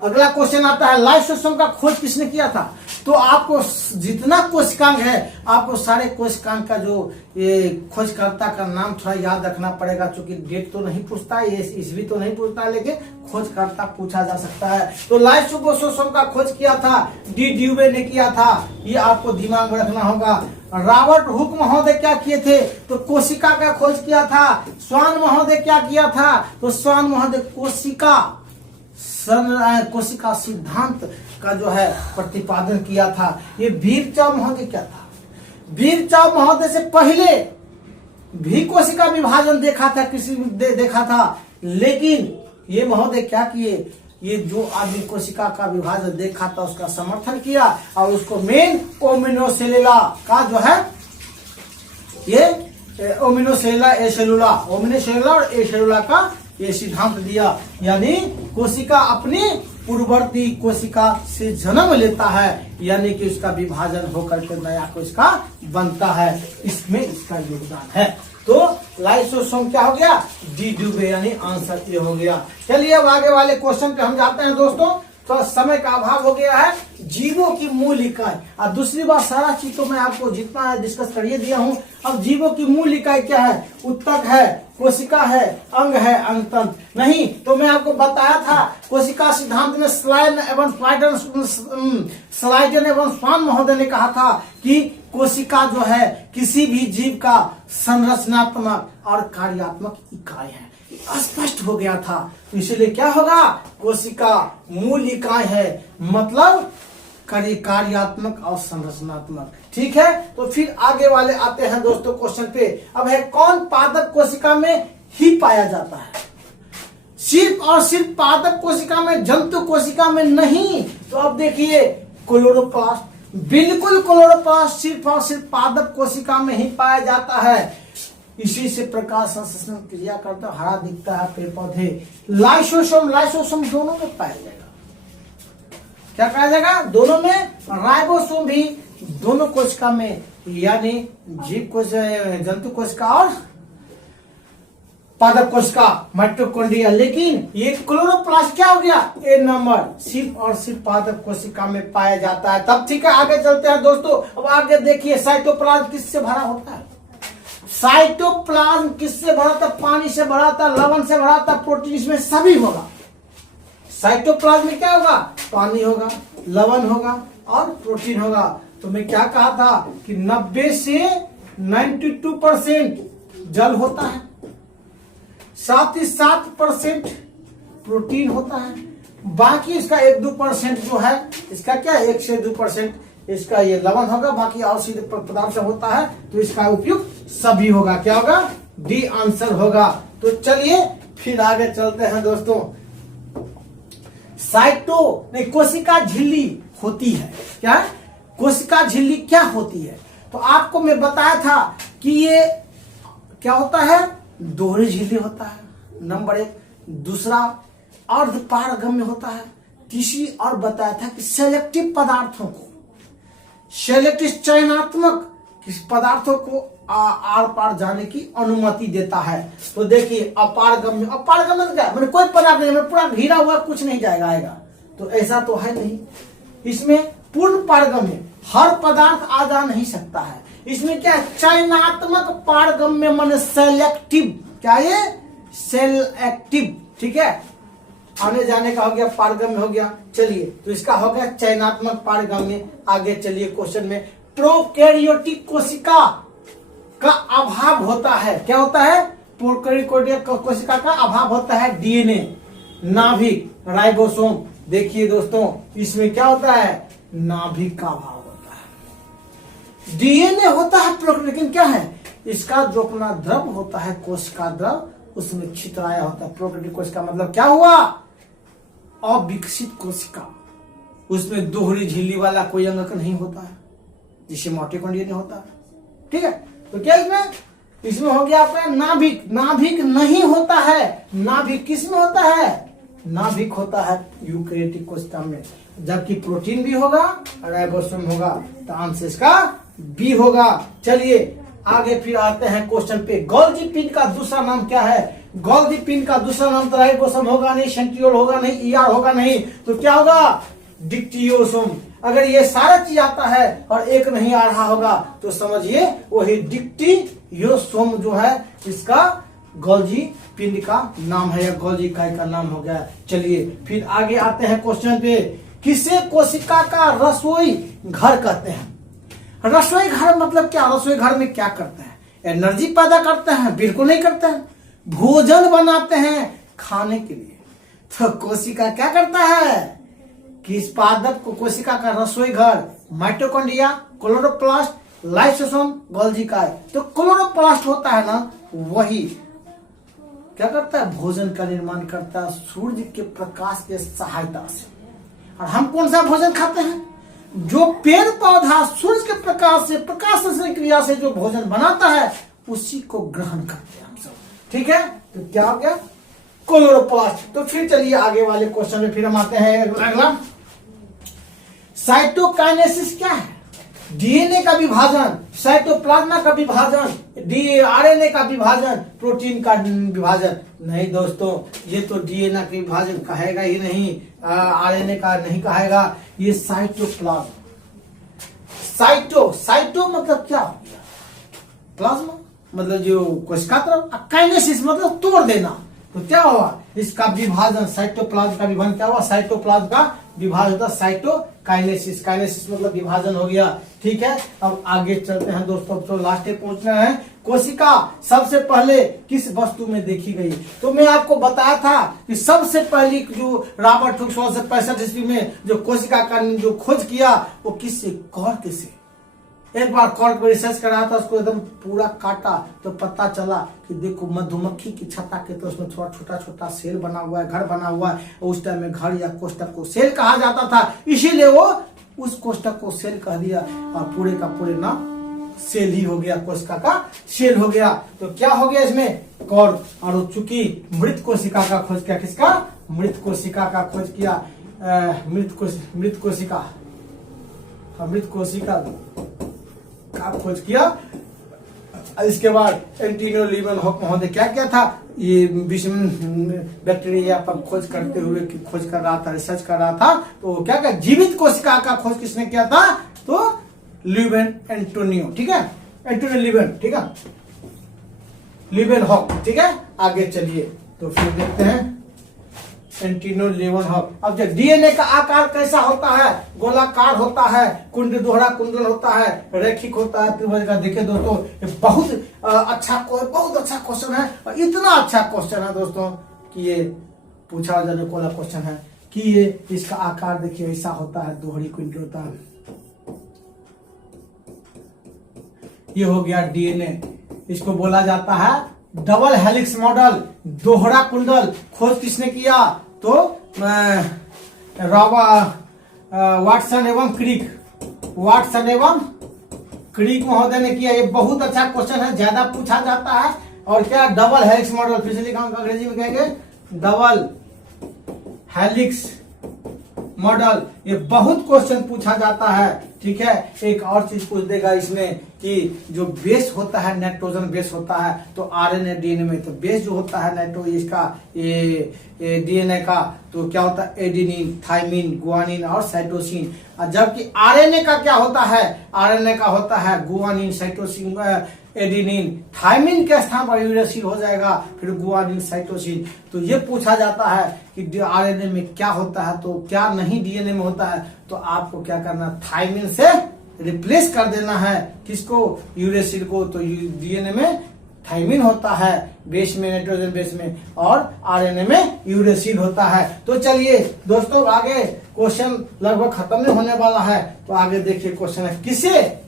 अगला क्वेश्चन आता है, लाइसोसोम का खोज किसने किया था? तो आपको जितना कोशिकांग है, आपको सारे कोशिकांग का जो ये खोजकर्ता का नाम थोड़ा याद रखना पड़ेगा, क्योंकि डेट तो नहीं पूछता है, ये ईस्वी तो नहीं पूछता है, लेकिन खोजकर्ता पूछा जा सकता है। तो लाइसोसोम का खोज किया था डी ड्यूबे ने किया था, ये आपको दिमाग में रखना होगा। रॉबर्ट हुक महोदय क्या किए थे? तो कोशिका का खोज किया था। स्वान महोदय क्या किया था? तो स्वान महोदय कोशिका कोशिका सिद्धांत का जो है प्रतिपादन किया था। ये वीरचाव महोदय क्या था? वीरचाव महोदय से पहले भी कोशिका विभाजन देखा था, किसी देखा था, लेकिन ये महोदय क्या किए, ये जो आदमी कोशिका का विभाजन देखा था उसका समर्थन किया और उसको मेन ओमिनोसेलुला का जो है ये ओमिनोसेलुला और एसेलुला का ये सिद्धांत दिया, यानी कोशिका अपनी पूर्ववर्ती कोशिका से जन्म लेता है, यानी कि उसका विभाजन होकर के नया कोशिका बनता है, इसमें इसका योगदान है। तो लाइसोसोम क्या हो गया? डी ड्यूबे, यानी आंसर ये हो गया। चलिए अब आगे वाले क्वेश्चन पे हम जाते हैं दोस्तों। तो समय का अभाव हो गया है। जीवों की मूल इकाई, और दूसरी बात सारा चीज तो मैं आपको जितना है डिस्कस करिए दिया हूं। अब जीवों की मूल इकाई क्या है? उत्तक है, कोशिका है, अंग है, अंगतंत्र नहीं। तो मैं आपको बताया था कोशिका सिद्धांत में स्लाइडन एवं स्वान महोदय ने कहा था कि कोशिका जो है किसी भी जीव का संरचनात्मक और कार्यात्मक इकाई है। स्पष्ट हो गया था, तो इसलिए क्या होगा? कोशिका मूल इकाई है, मतलब कार्यात्मक और संरचनात्मक। ठीक है, तो फिर आगे वाले आते हैं दोस्तों क्वेश्चन पे। अब है कौन पादप कोशिका में ही पाया जाता है? सिर्फ और सिर्फ पादप कोशिका में, जंतु कोशिका में नहीं। तो अब देखिए क्लोरोप्लास्ट, बिल्कुल क्लोरोप्लास्ट सिर्फ और सिर्फ पादप कोशिका में ही पाया जाता है। इसी से प्रकाश संश्लेषण क्रिया करता हरा दिखता है पेड़ पौधे। लाइसोसोम दोनों में पाया जाएगा। क्या पाया जाएगा? दोनों में। राइबोसोम भी दोनों कोशिका में, यानी जीव कोशिका, जंतु कोशिका और पादप कोशिका, माइटोकॉन्ड्रिया। लेकिन ये क्लोरोप्लास्ट क्या हो गया? ए नंबर, सिर्फ और सिर्फ पादप कोशिका में पाया जाता है। तब ठीक है, आगे चलते हैं दोस्तों। अब आगे देखिए साइटोप्लाज्म किससे भरा होता है? साइटोप्लाज्म किससे भरा था? पानी से भरा था, लवण से भरा था, प्रोटीन, इसमें सभी होगा। साइटोप्लाज्म में क्या होगा? पानी होगा, लवण होगा और प्रोटीन होगा। तो मैं क्या कहा था कि 90 से 92% जल होता है, साथ ही 7% प्रोटीन होता है, बाकी इसका 1-2% जो है, इसका क्या 1 से 2% इसका ये लवण होगा, बाकी और सीधे पदार्थ से होता है। तो इसका उपयोग सभी होगा। क्या होगा? डी आंसर होगा। तो चलिए फिर आगे चलते हैं दोस्तों। कोशिका झिल्ली होती है क्या? कोशिका झिल्ली क्या होती है? तो आपको मैं बताया था कि ये क्या होता है? दोहरी झिल्ली होता है, नंबर 1। दूसरा अर्धपारगम्य होता है। तीसरी और बताया था कि सेलेक्टिव पदार्थों को, चयनात्मक किस पदार्थों को आर पार जाने की अनुमति देता है। तो देखिए अपारगम्य क्या? मैंने कोई पदार्थ नहीं, मैं पूरा घिरा हुआ कुछ नहीं जाएगा आएगा, तो ऐसा तो है नहीं। इसमें पूर्ण पारगम्य, हर पदार्थ आ जा नहीं सकता है। इसमें क्या है? चयनात्मक पारगम्य मन सेलेक्टिव। क्या ये? सेलेक्टिव। ठीक है, आने जाने का हो गया, पारगम्य हो गया। चलिए, तो इसका हो गया चयनात्मक पारगम्य। आगे चलिए क्वेश्चन में। प्रोकैरियोटिक कोशिका का अभाव होता है। क्या होता है? प्रोकैरियोटिक कोशिका का अभाव होता है। डीएनए, नाभिक, राइबोसोम। देखिए दोस्तों, इसमें क्या होता है? नाभिक का अभाव होता है। डीएनए होता है, लेकिन क्या है? इसका जो अपना द्रव होता है, कोशिका द्रव, उसमें छितराया होता है। प्रोकैरियोटिक कोशिका मतलब क्या हुआ? अविकसित कोशिका, उसमें दोहरी झिल्ली वाला कोई अंग नहीं होता है, जिसे माइटोकॉन्ड्रिया नहीं होता है। ठीक है, तो क्या इसमें हो गया आपका नाभिक। नाभिक नहीं होता है। नाभिक किस में होता है? नाभिक होता है यूकैरियोटिक कोशिका में। जबकि प्रोटीन भी होगा, राइबोसोम होगा। तो आंसर इसका बी होगा। चलिए आगे फिर आते हैं क्वेश्चन पे। गोल्गी पिंड का दूसरा नाम क्या है? गोल्गी पिंड का दूसरा नाम तो राइबोसोम होगा नहीं, सेंट्रियोल होगा नहीं, ईआर होगा नहीं, तो क्या होगा? डिक्टियोसोम। अगर ये सारा चीज आता है और एक नहीं आ रहा होगा तो समझिए वही डिक्टियोसोम जो है इसका गोल्गी पिंड का नाम है, या गोल्गी इकाई का नाम हो गया। चलिए फिर आगे आते हैं क्वेश्चन पे। किसे कोशिका का रसोई घर कहते हैं? रसोई घर मतलब क्या? रसोई घर में क्या करते हैं? एनर्जी पैदा करते हैं? बिल्कुल नहीं करते हैं। भोजन बनाते हैं खाने के लिए। तो कोशिका क्या करता है कि इस पादप को कोशिका का रसोई घर माइटोकॉन्ड्रिया, क्लोरोप्लास्ट, लाइसोसोम, गोल्गी का है। तो क्लोरोप्लास्ट होता है ना, वही क्या करता है, भोजन का निर्माण करता है सूर्य के प्रकाश के सहायता से। और हम कौन सा भोजन खाते हैं, जो पेड़ पौधा सूर्य के प्रकाश से, प्रकाश संश्लेषण क्रिया से जो भोजन बनाता है उसी को ग्रहण करते हैं हम सब। ठीक है, तो क्या हो गया, क्लोरोप्लास्ट। तो फिर चलिए आगे वाले क्वेश्चन में फिर हम आते हैं। अगला साइटोकाइनेसिस क्या है, डीएनए का विभाजन, साइटोप्लाज्मा का विभाजन, आरएनए का विभाजन, प्रोटीन का विभाजन। नहीं दोस्तों, ये तो डीएनए का विभाजन कहेगा ही नहीं, आरएनए का नहीं कहेगा, ये साइटोप्लाज्म। साइटो मतलब क्या हो गया, प्लाज्मा मतलब जो कोशिका तरफ, काइनेसिस मतलब तोड़ देना। तो क्या हुआ, इसका विभाजन, साइटोप्लाज्म का विभाजन क्या हुआ, साइटोप्लाज्म का विभाजन होता है साइटोकाइनेसिस। काइनेसिस मतलब विभाजन हो गया। ठीक है, अब आगे चलते हैं दोस्तों, तो लास्ट पे पहुंच रहे हैं। कोशिका सबसे पहले किस वस्तु में देखी गई, तो मैं आपको बताया था कि सबसे पहली जो रॉबर्ट हुक 1665 ईस्वी में जो कोशिका का जो खोज किया वो किससे, कॉर्क से। एक बार कॉर्क पर रिसर्च करा था, उसको एकदम पूरा काटा तो पता चला कि देखो मधुमक्खी की छत्ता के तो उसमें थोड़ा छोटा छोटा सेल बना हुआ है, घर बना हुआ है। उस टाइम में घर या कोष्ठक को सेल कहा जाता था, इसीलिए वो उस कोष्ठक को सेल कह दिया और पूरे का पूरे नाम सेल ही हो गया, कोशिका का सेल हो गया। तो क्या हो गया इसमें, कॉर्क। और चूंकि मृत कोशिका का खोज किया, किसका, मृत कोशिका का खोज किया, मृत कोशिका का खोज किया। इसके बाद एंटोनियो लीवेनहॉक महोदय क्या किया था, ये विषम बैक्टीरिया पर खोज करते हुए खोज कर रहा था, रिसर्च कर रहा था। तो क्या क्या जीवित कोशिका का खोज किसने किया था, तो लीवेन एंटोनियो। ठीक है, एंटोनियो लीवेन, ठीक है, लीवेनहॉक। ठीक है, आगे चलिए तो फिर देखते हैं एंटोनियो लीवेनहॉक। अब जो डीएनए का आकार कैसा होता है, गोलाकार होता है, कुंड दोहरा कुंडल होता है, रैखिक होता है, त्रिभुज का। देखिए दोस्तों, ये बहुत अच्छा क्वेश्चन है, और इतना अच्छा क्वेश्चन है दोस्तों कि ये पूछा जाने वाला क्वेश्चन है कि ये इसका आकार देखिए ऐसा होता है, दोहरी कुंडल होता है। ये हो गया डीएनए, इसको बोला जाता है डबल हेलिक्स मॉडल, दोहरा कुंडल। खोज किसने किया, तो वाटसन एवं क्रिक महोदय ने किया। ये बहुत अच्छा क्वेश्चन है, ज्यादा पूछा जाता है। और क्या, डबल हेलिक्स मॉडल, फिर से लिखा अंग्रेजी में कहेंगे डबल हेलिक्स मॉडल। ये बहुत क्वेश्चन पूछा जाता है। ठीक है, एक और चीज पूछ देगा इसमें कि जो बेस होता है, नाइट्रोजन बेस होता है, तो आरएनए डीएनए में तो बेस जो होता है नाइट्रो इसका ये डीएनए का, तो क्या होता है, एडेनिन, थाइमिन, गुआनिन और साइटोसिन। जबकि आरएनए का क्या होता है, आरएनए का होता है गुआनिन, साइटोसिन, एडेनिन, थाइमिन के स्थान पर यूरेसिल हो जाएगा, फिर गुआनिन, साइटोसिन। तो ये पूछा जाता है कि आरएनए में क्या होता है, तो क्या नहीं डीएनए में होता है, तो आपको क्या करना, थाइमिन से रिप्लेस कर देना है, किसको, यूरेसिल को। तो डीएनए में थाइमिन होता है बेस में, नाइट्रोजन बेस में, और आरएनए में यूरेसिल होता है। तो चलिए दोस्तों, आगे क्वेश्चन लगभग खत्म नहीं होने वाला है। तो आगे देखिए क्वेश्चन है, किसे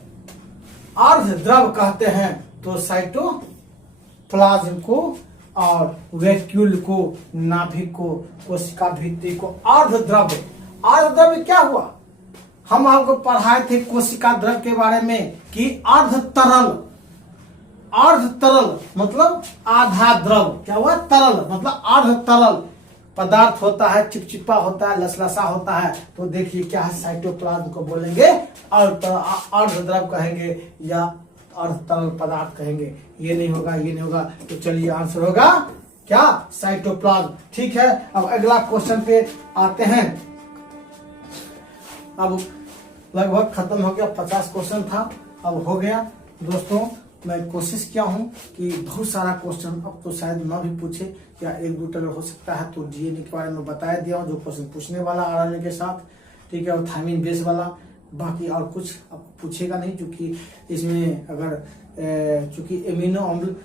अर्ध द्रव कहते हैं, तो साइटोप्लाज्म को और वैक्यूल को, नाभिक को, कोशिका भित्ति को अर्ध द्रव। अर्ध द्रव क्या हुआ, हम आपको पढ़ाए थे कोशिका द्रव के बारे में कि अर्ध तरल, अर्ध तरल मतलब आधा द्रव, क्या हुआ, तरल मतलब अर्ध तरल पदार्थ होता है, चिपचिपा होता है, लसलसा होता है। तो देखिए क्या है, साइटोप्लाज्म को बोलेंगे अर्ध द्रव कहेंगे या अर्ध तरल पदार्थ कहेंगे। ये नहीं होगा, ये नहीं होगा। तो चलिए आंसर होगा क्या, साइटोप्लाज्म। ठीक है, अब अगला क्वेश्चन पे आते हैं। अब लगभग खत्म हो गया, 50 क्वेश्चन था, अब हो गया दोस्तों। मैं कोशिश किया हूं कि बहुत सारा क्वेश्चन अब तो शायद न भी पूछे, या एक दो अगर हो सकता है तो डीएनए के बारे में बताया दिया हूं, जो क्वेश्चन पूछने वाला आरएनए के साथ। ठीक है, और थाइमिन बेस वाला बाकी और कुछ आपको पूछेगा नहीं, क्योंकि इसमें अगर चूंकि एमिनो अम्ल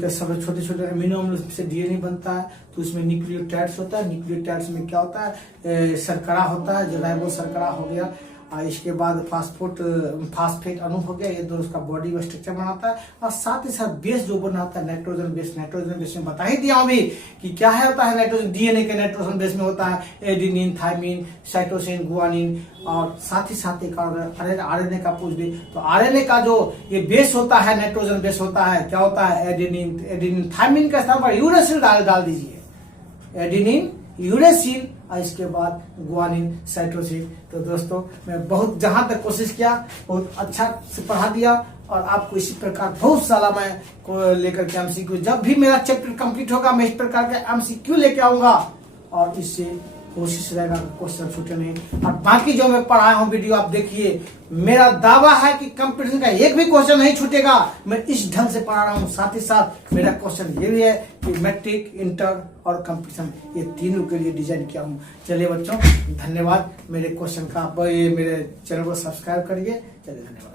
के सब छोटे छोटे एमिनो अम्ल से डीएनए बनता है, तो उसमें न्यूक्लियोटाइड्स होता है। न्यूक्लियोटाइड्स में क्या होता है, शर्करा होता है, जो राइबो शर्करा हो गया, और इसके बाद फास्फेट अणु हो गया, ये दोनों उसका बॉडी में स्ट्रक्चर बनाता है। और साथ ही साथ बेस जो बनाता है नाइट्रोजन बेस। नाइट्रोजन बेस में बता ही दिया हूं भी कि क्या है होता है नाइट्रोजन, डीएनए के नाइट्रोजन बेस में होता है एडेनिन, थाइमिन, साइटोसिन, गुआनिन, और साथ ही साथ एक आरएनए का पूछ भी, तो आरएनए का जो ये बेस होता है नाइट्रोजन बेस होता है, क्या होता है एडेनिन थाइमिन का स्थान पर यूरेसिल डाल दीजिए, एडेनिन यूरेसिल, और इसके बाद गुआनिन साइटोसिन। तो दोस्तों मैं बहुत जहां तक कोशिश किया बहुत अच्छा से पढ़ा दिया, और आपको इसी प्रकार बहुत सारा मैं को लेकर के एमसीक्यू, जब भी मेरा चैप्टर कंप्लीट होगा मैं इस प्रकार के एमसीक्यू लेके आऊंगा, और इससे कोशिश रहेगा क्वेश्चन छूटे नहीं। और बाकी जो मैं पढ़ाया हूँ वीडियो आप देखिए, मेरा दावा है कि कंपटीशन का एक भी क्वेश्चन नहीं छूटेगा, मैं इस ढंग से पढ़ा रहा हूँ। साथ ही साथ मेरा क्वेश्चन ये भी है कि मैट्रिक, इंटर और कंपटीशन ये तीनों के लिए डिजाइन किया हूँ। चलिए बच्चों, धन्यवाद। मेरे क्वेश्चन का मेरे चैनल को सब्सक्राइब करिए। चलिए धन्यवाद।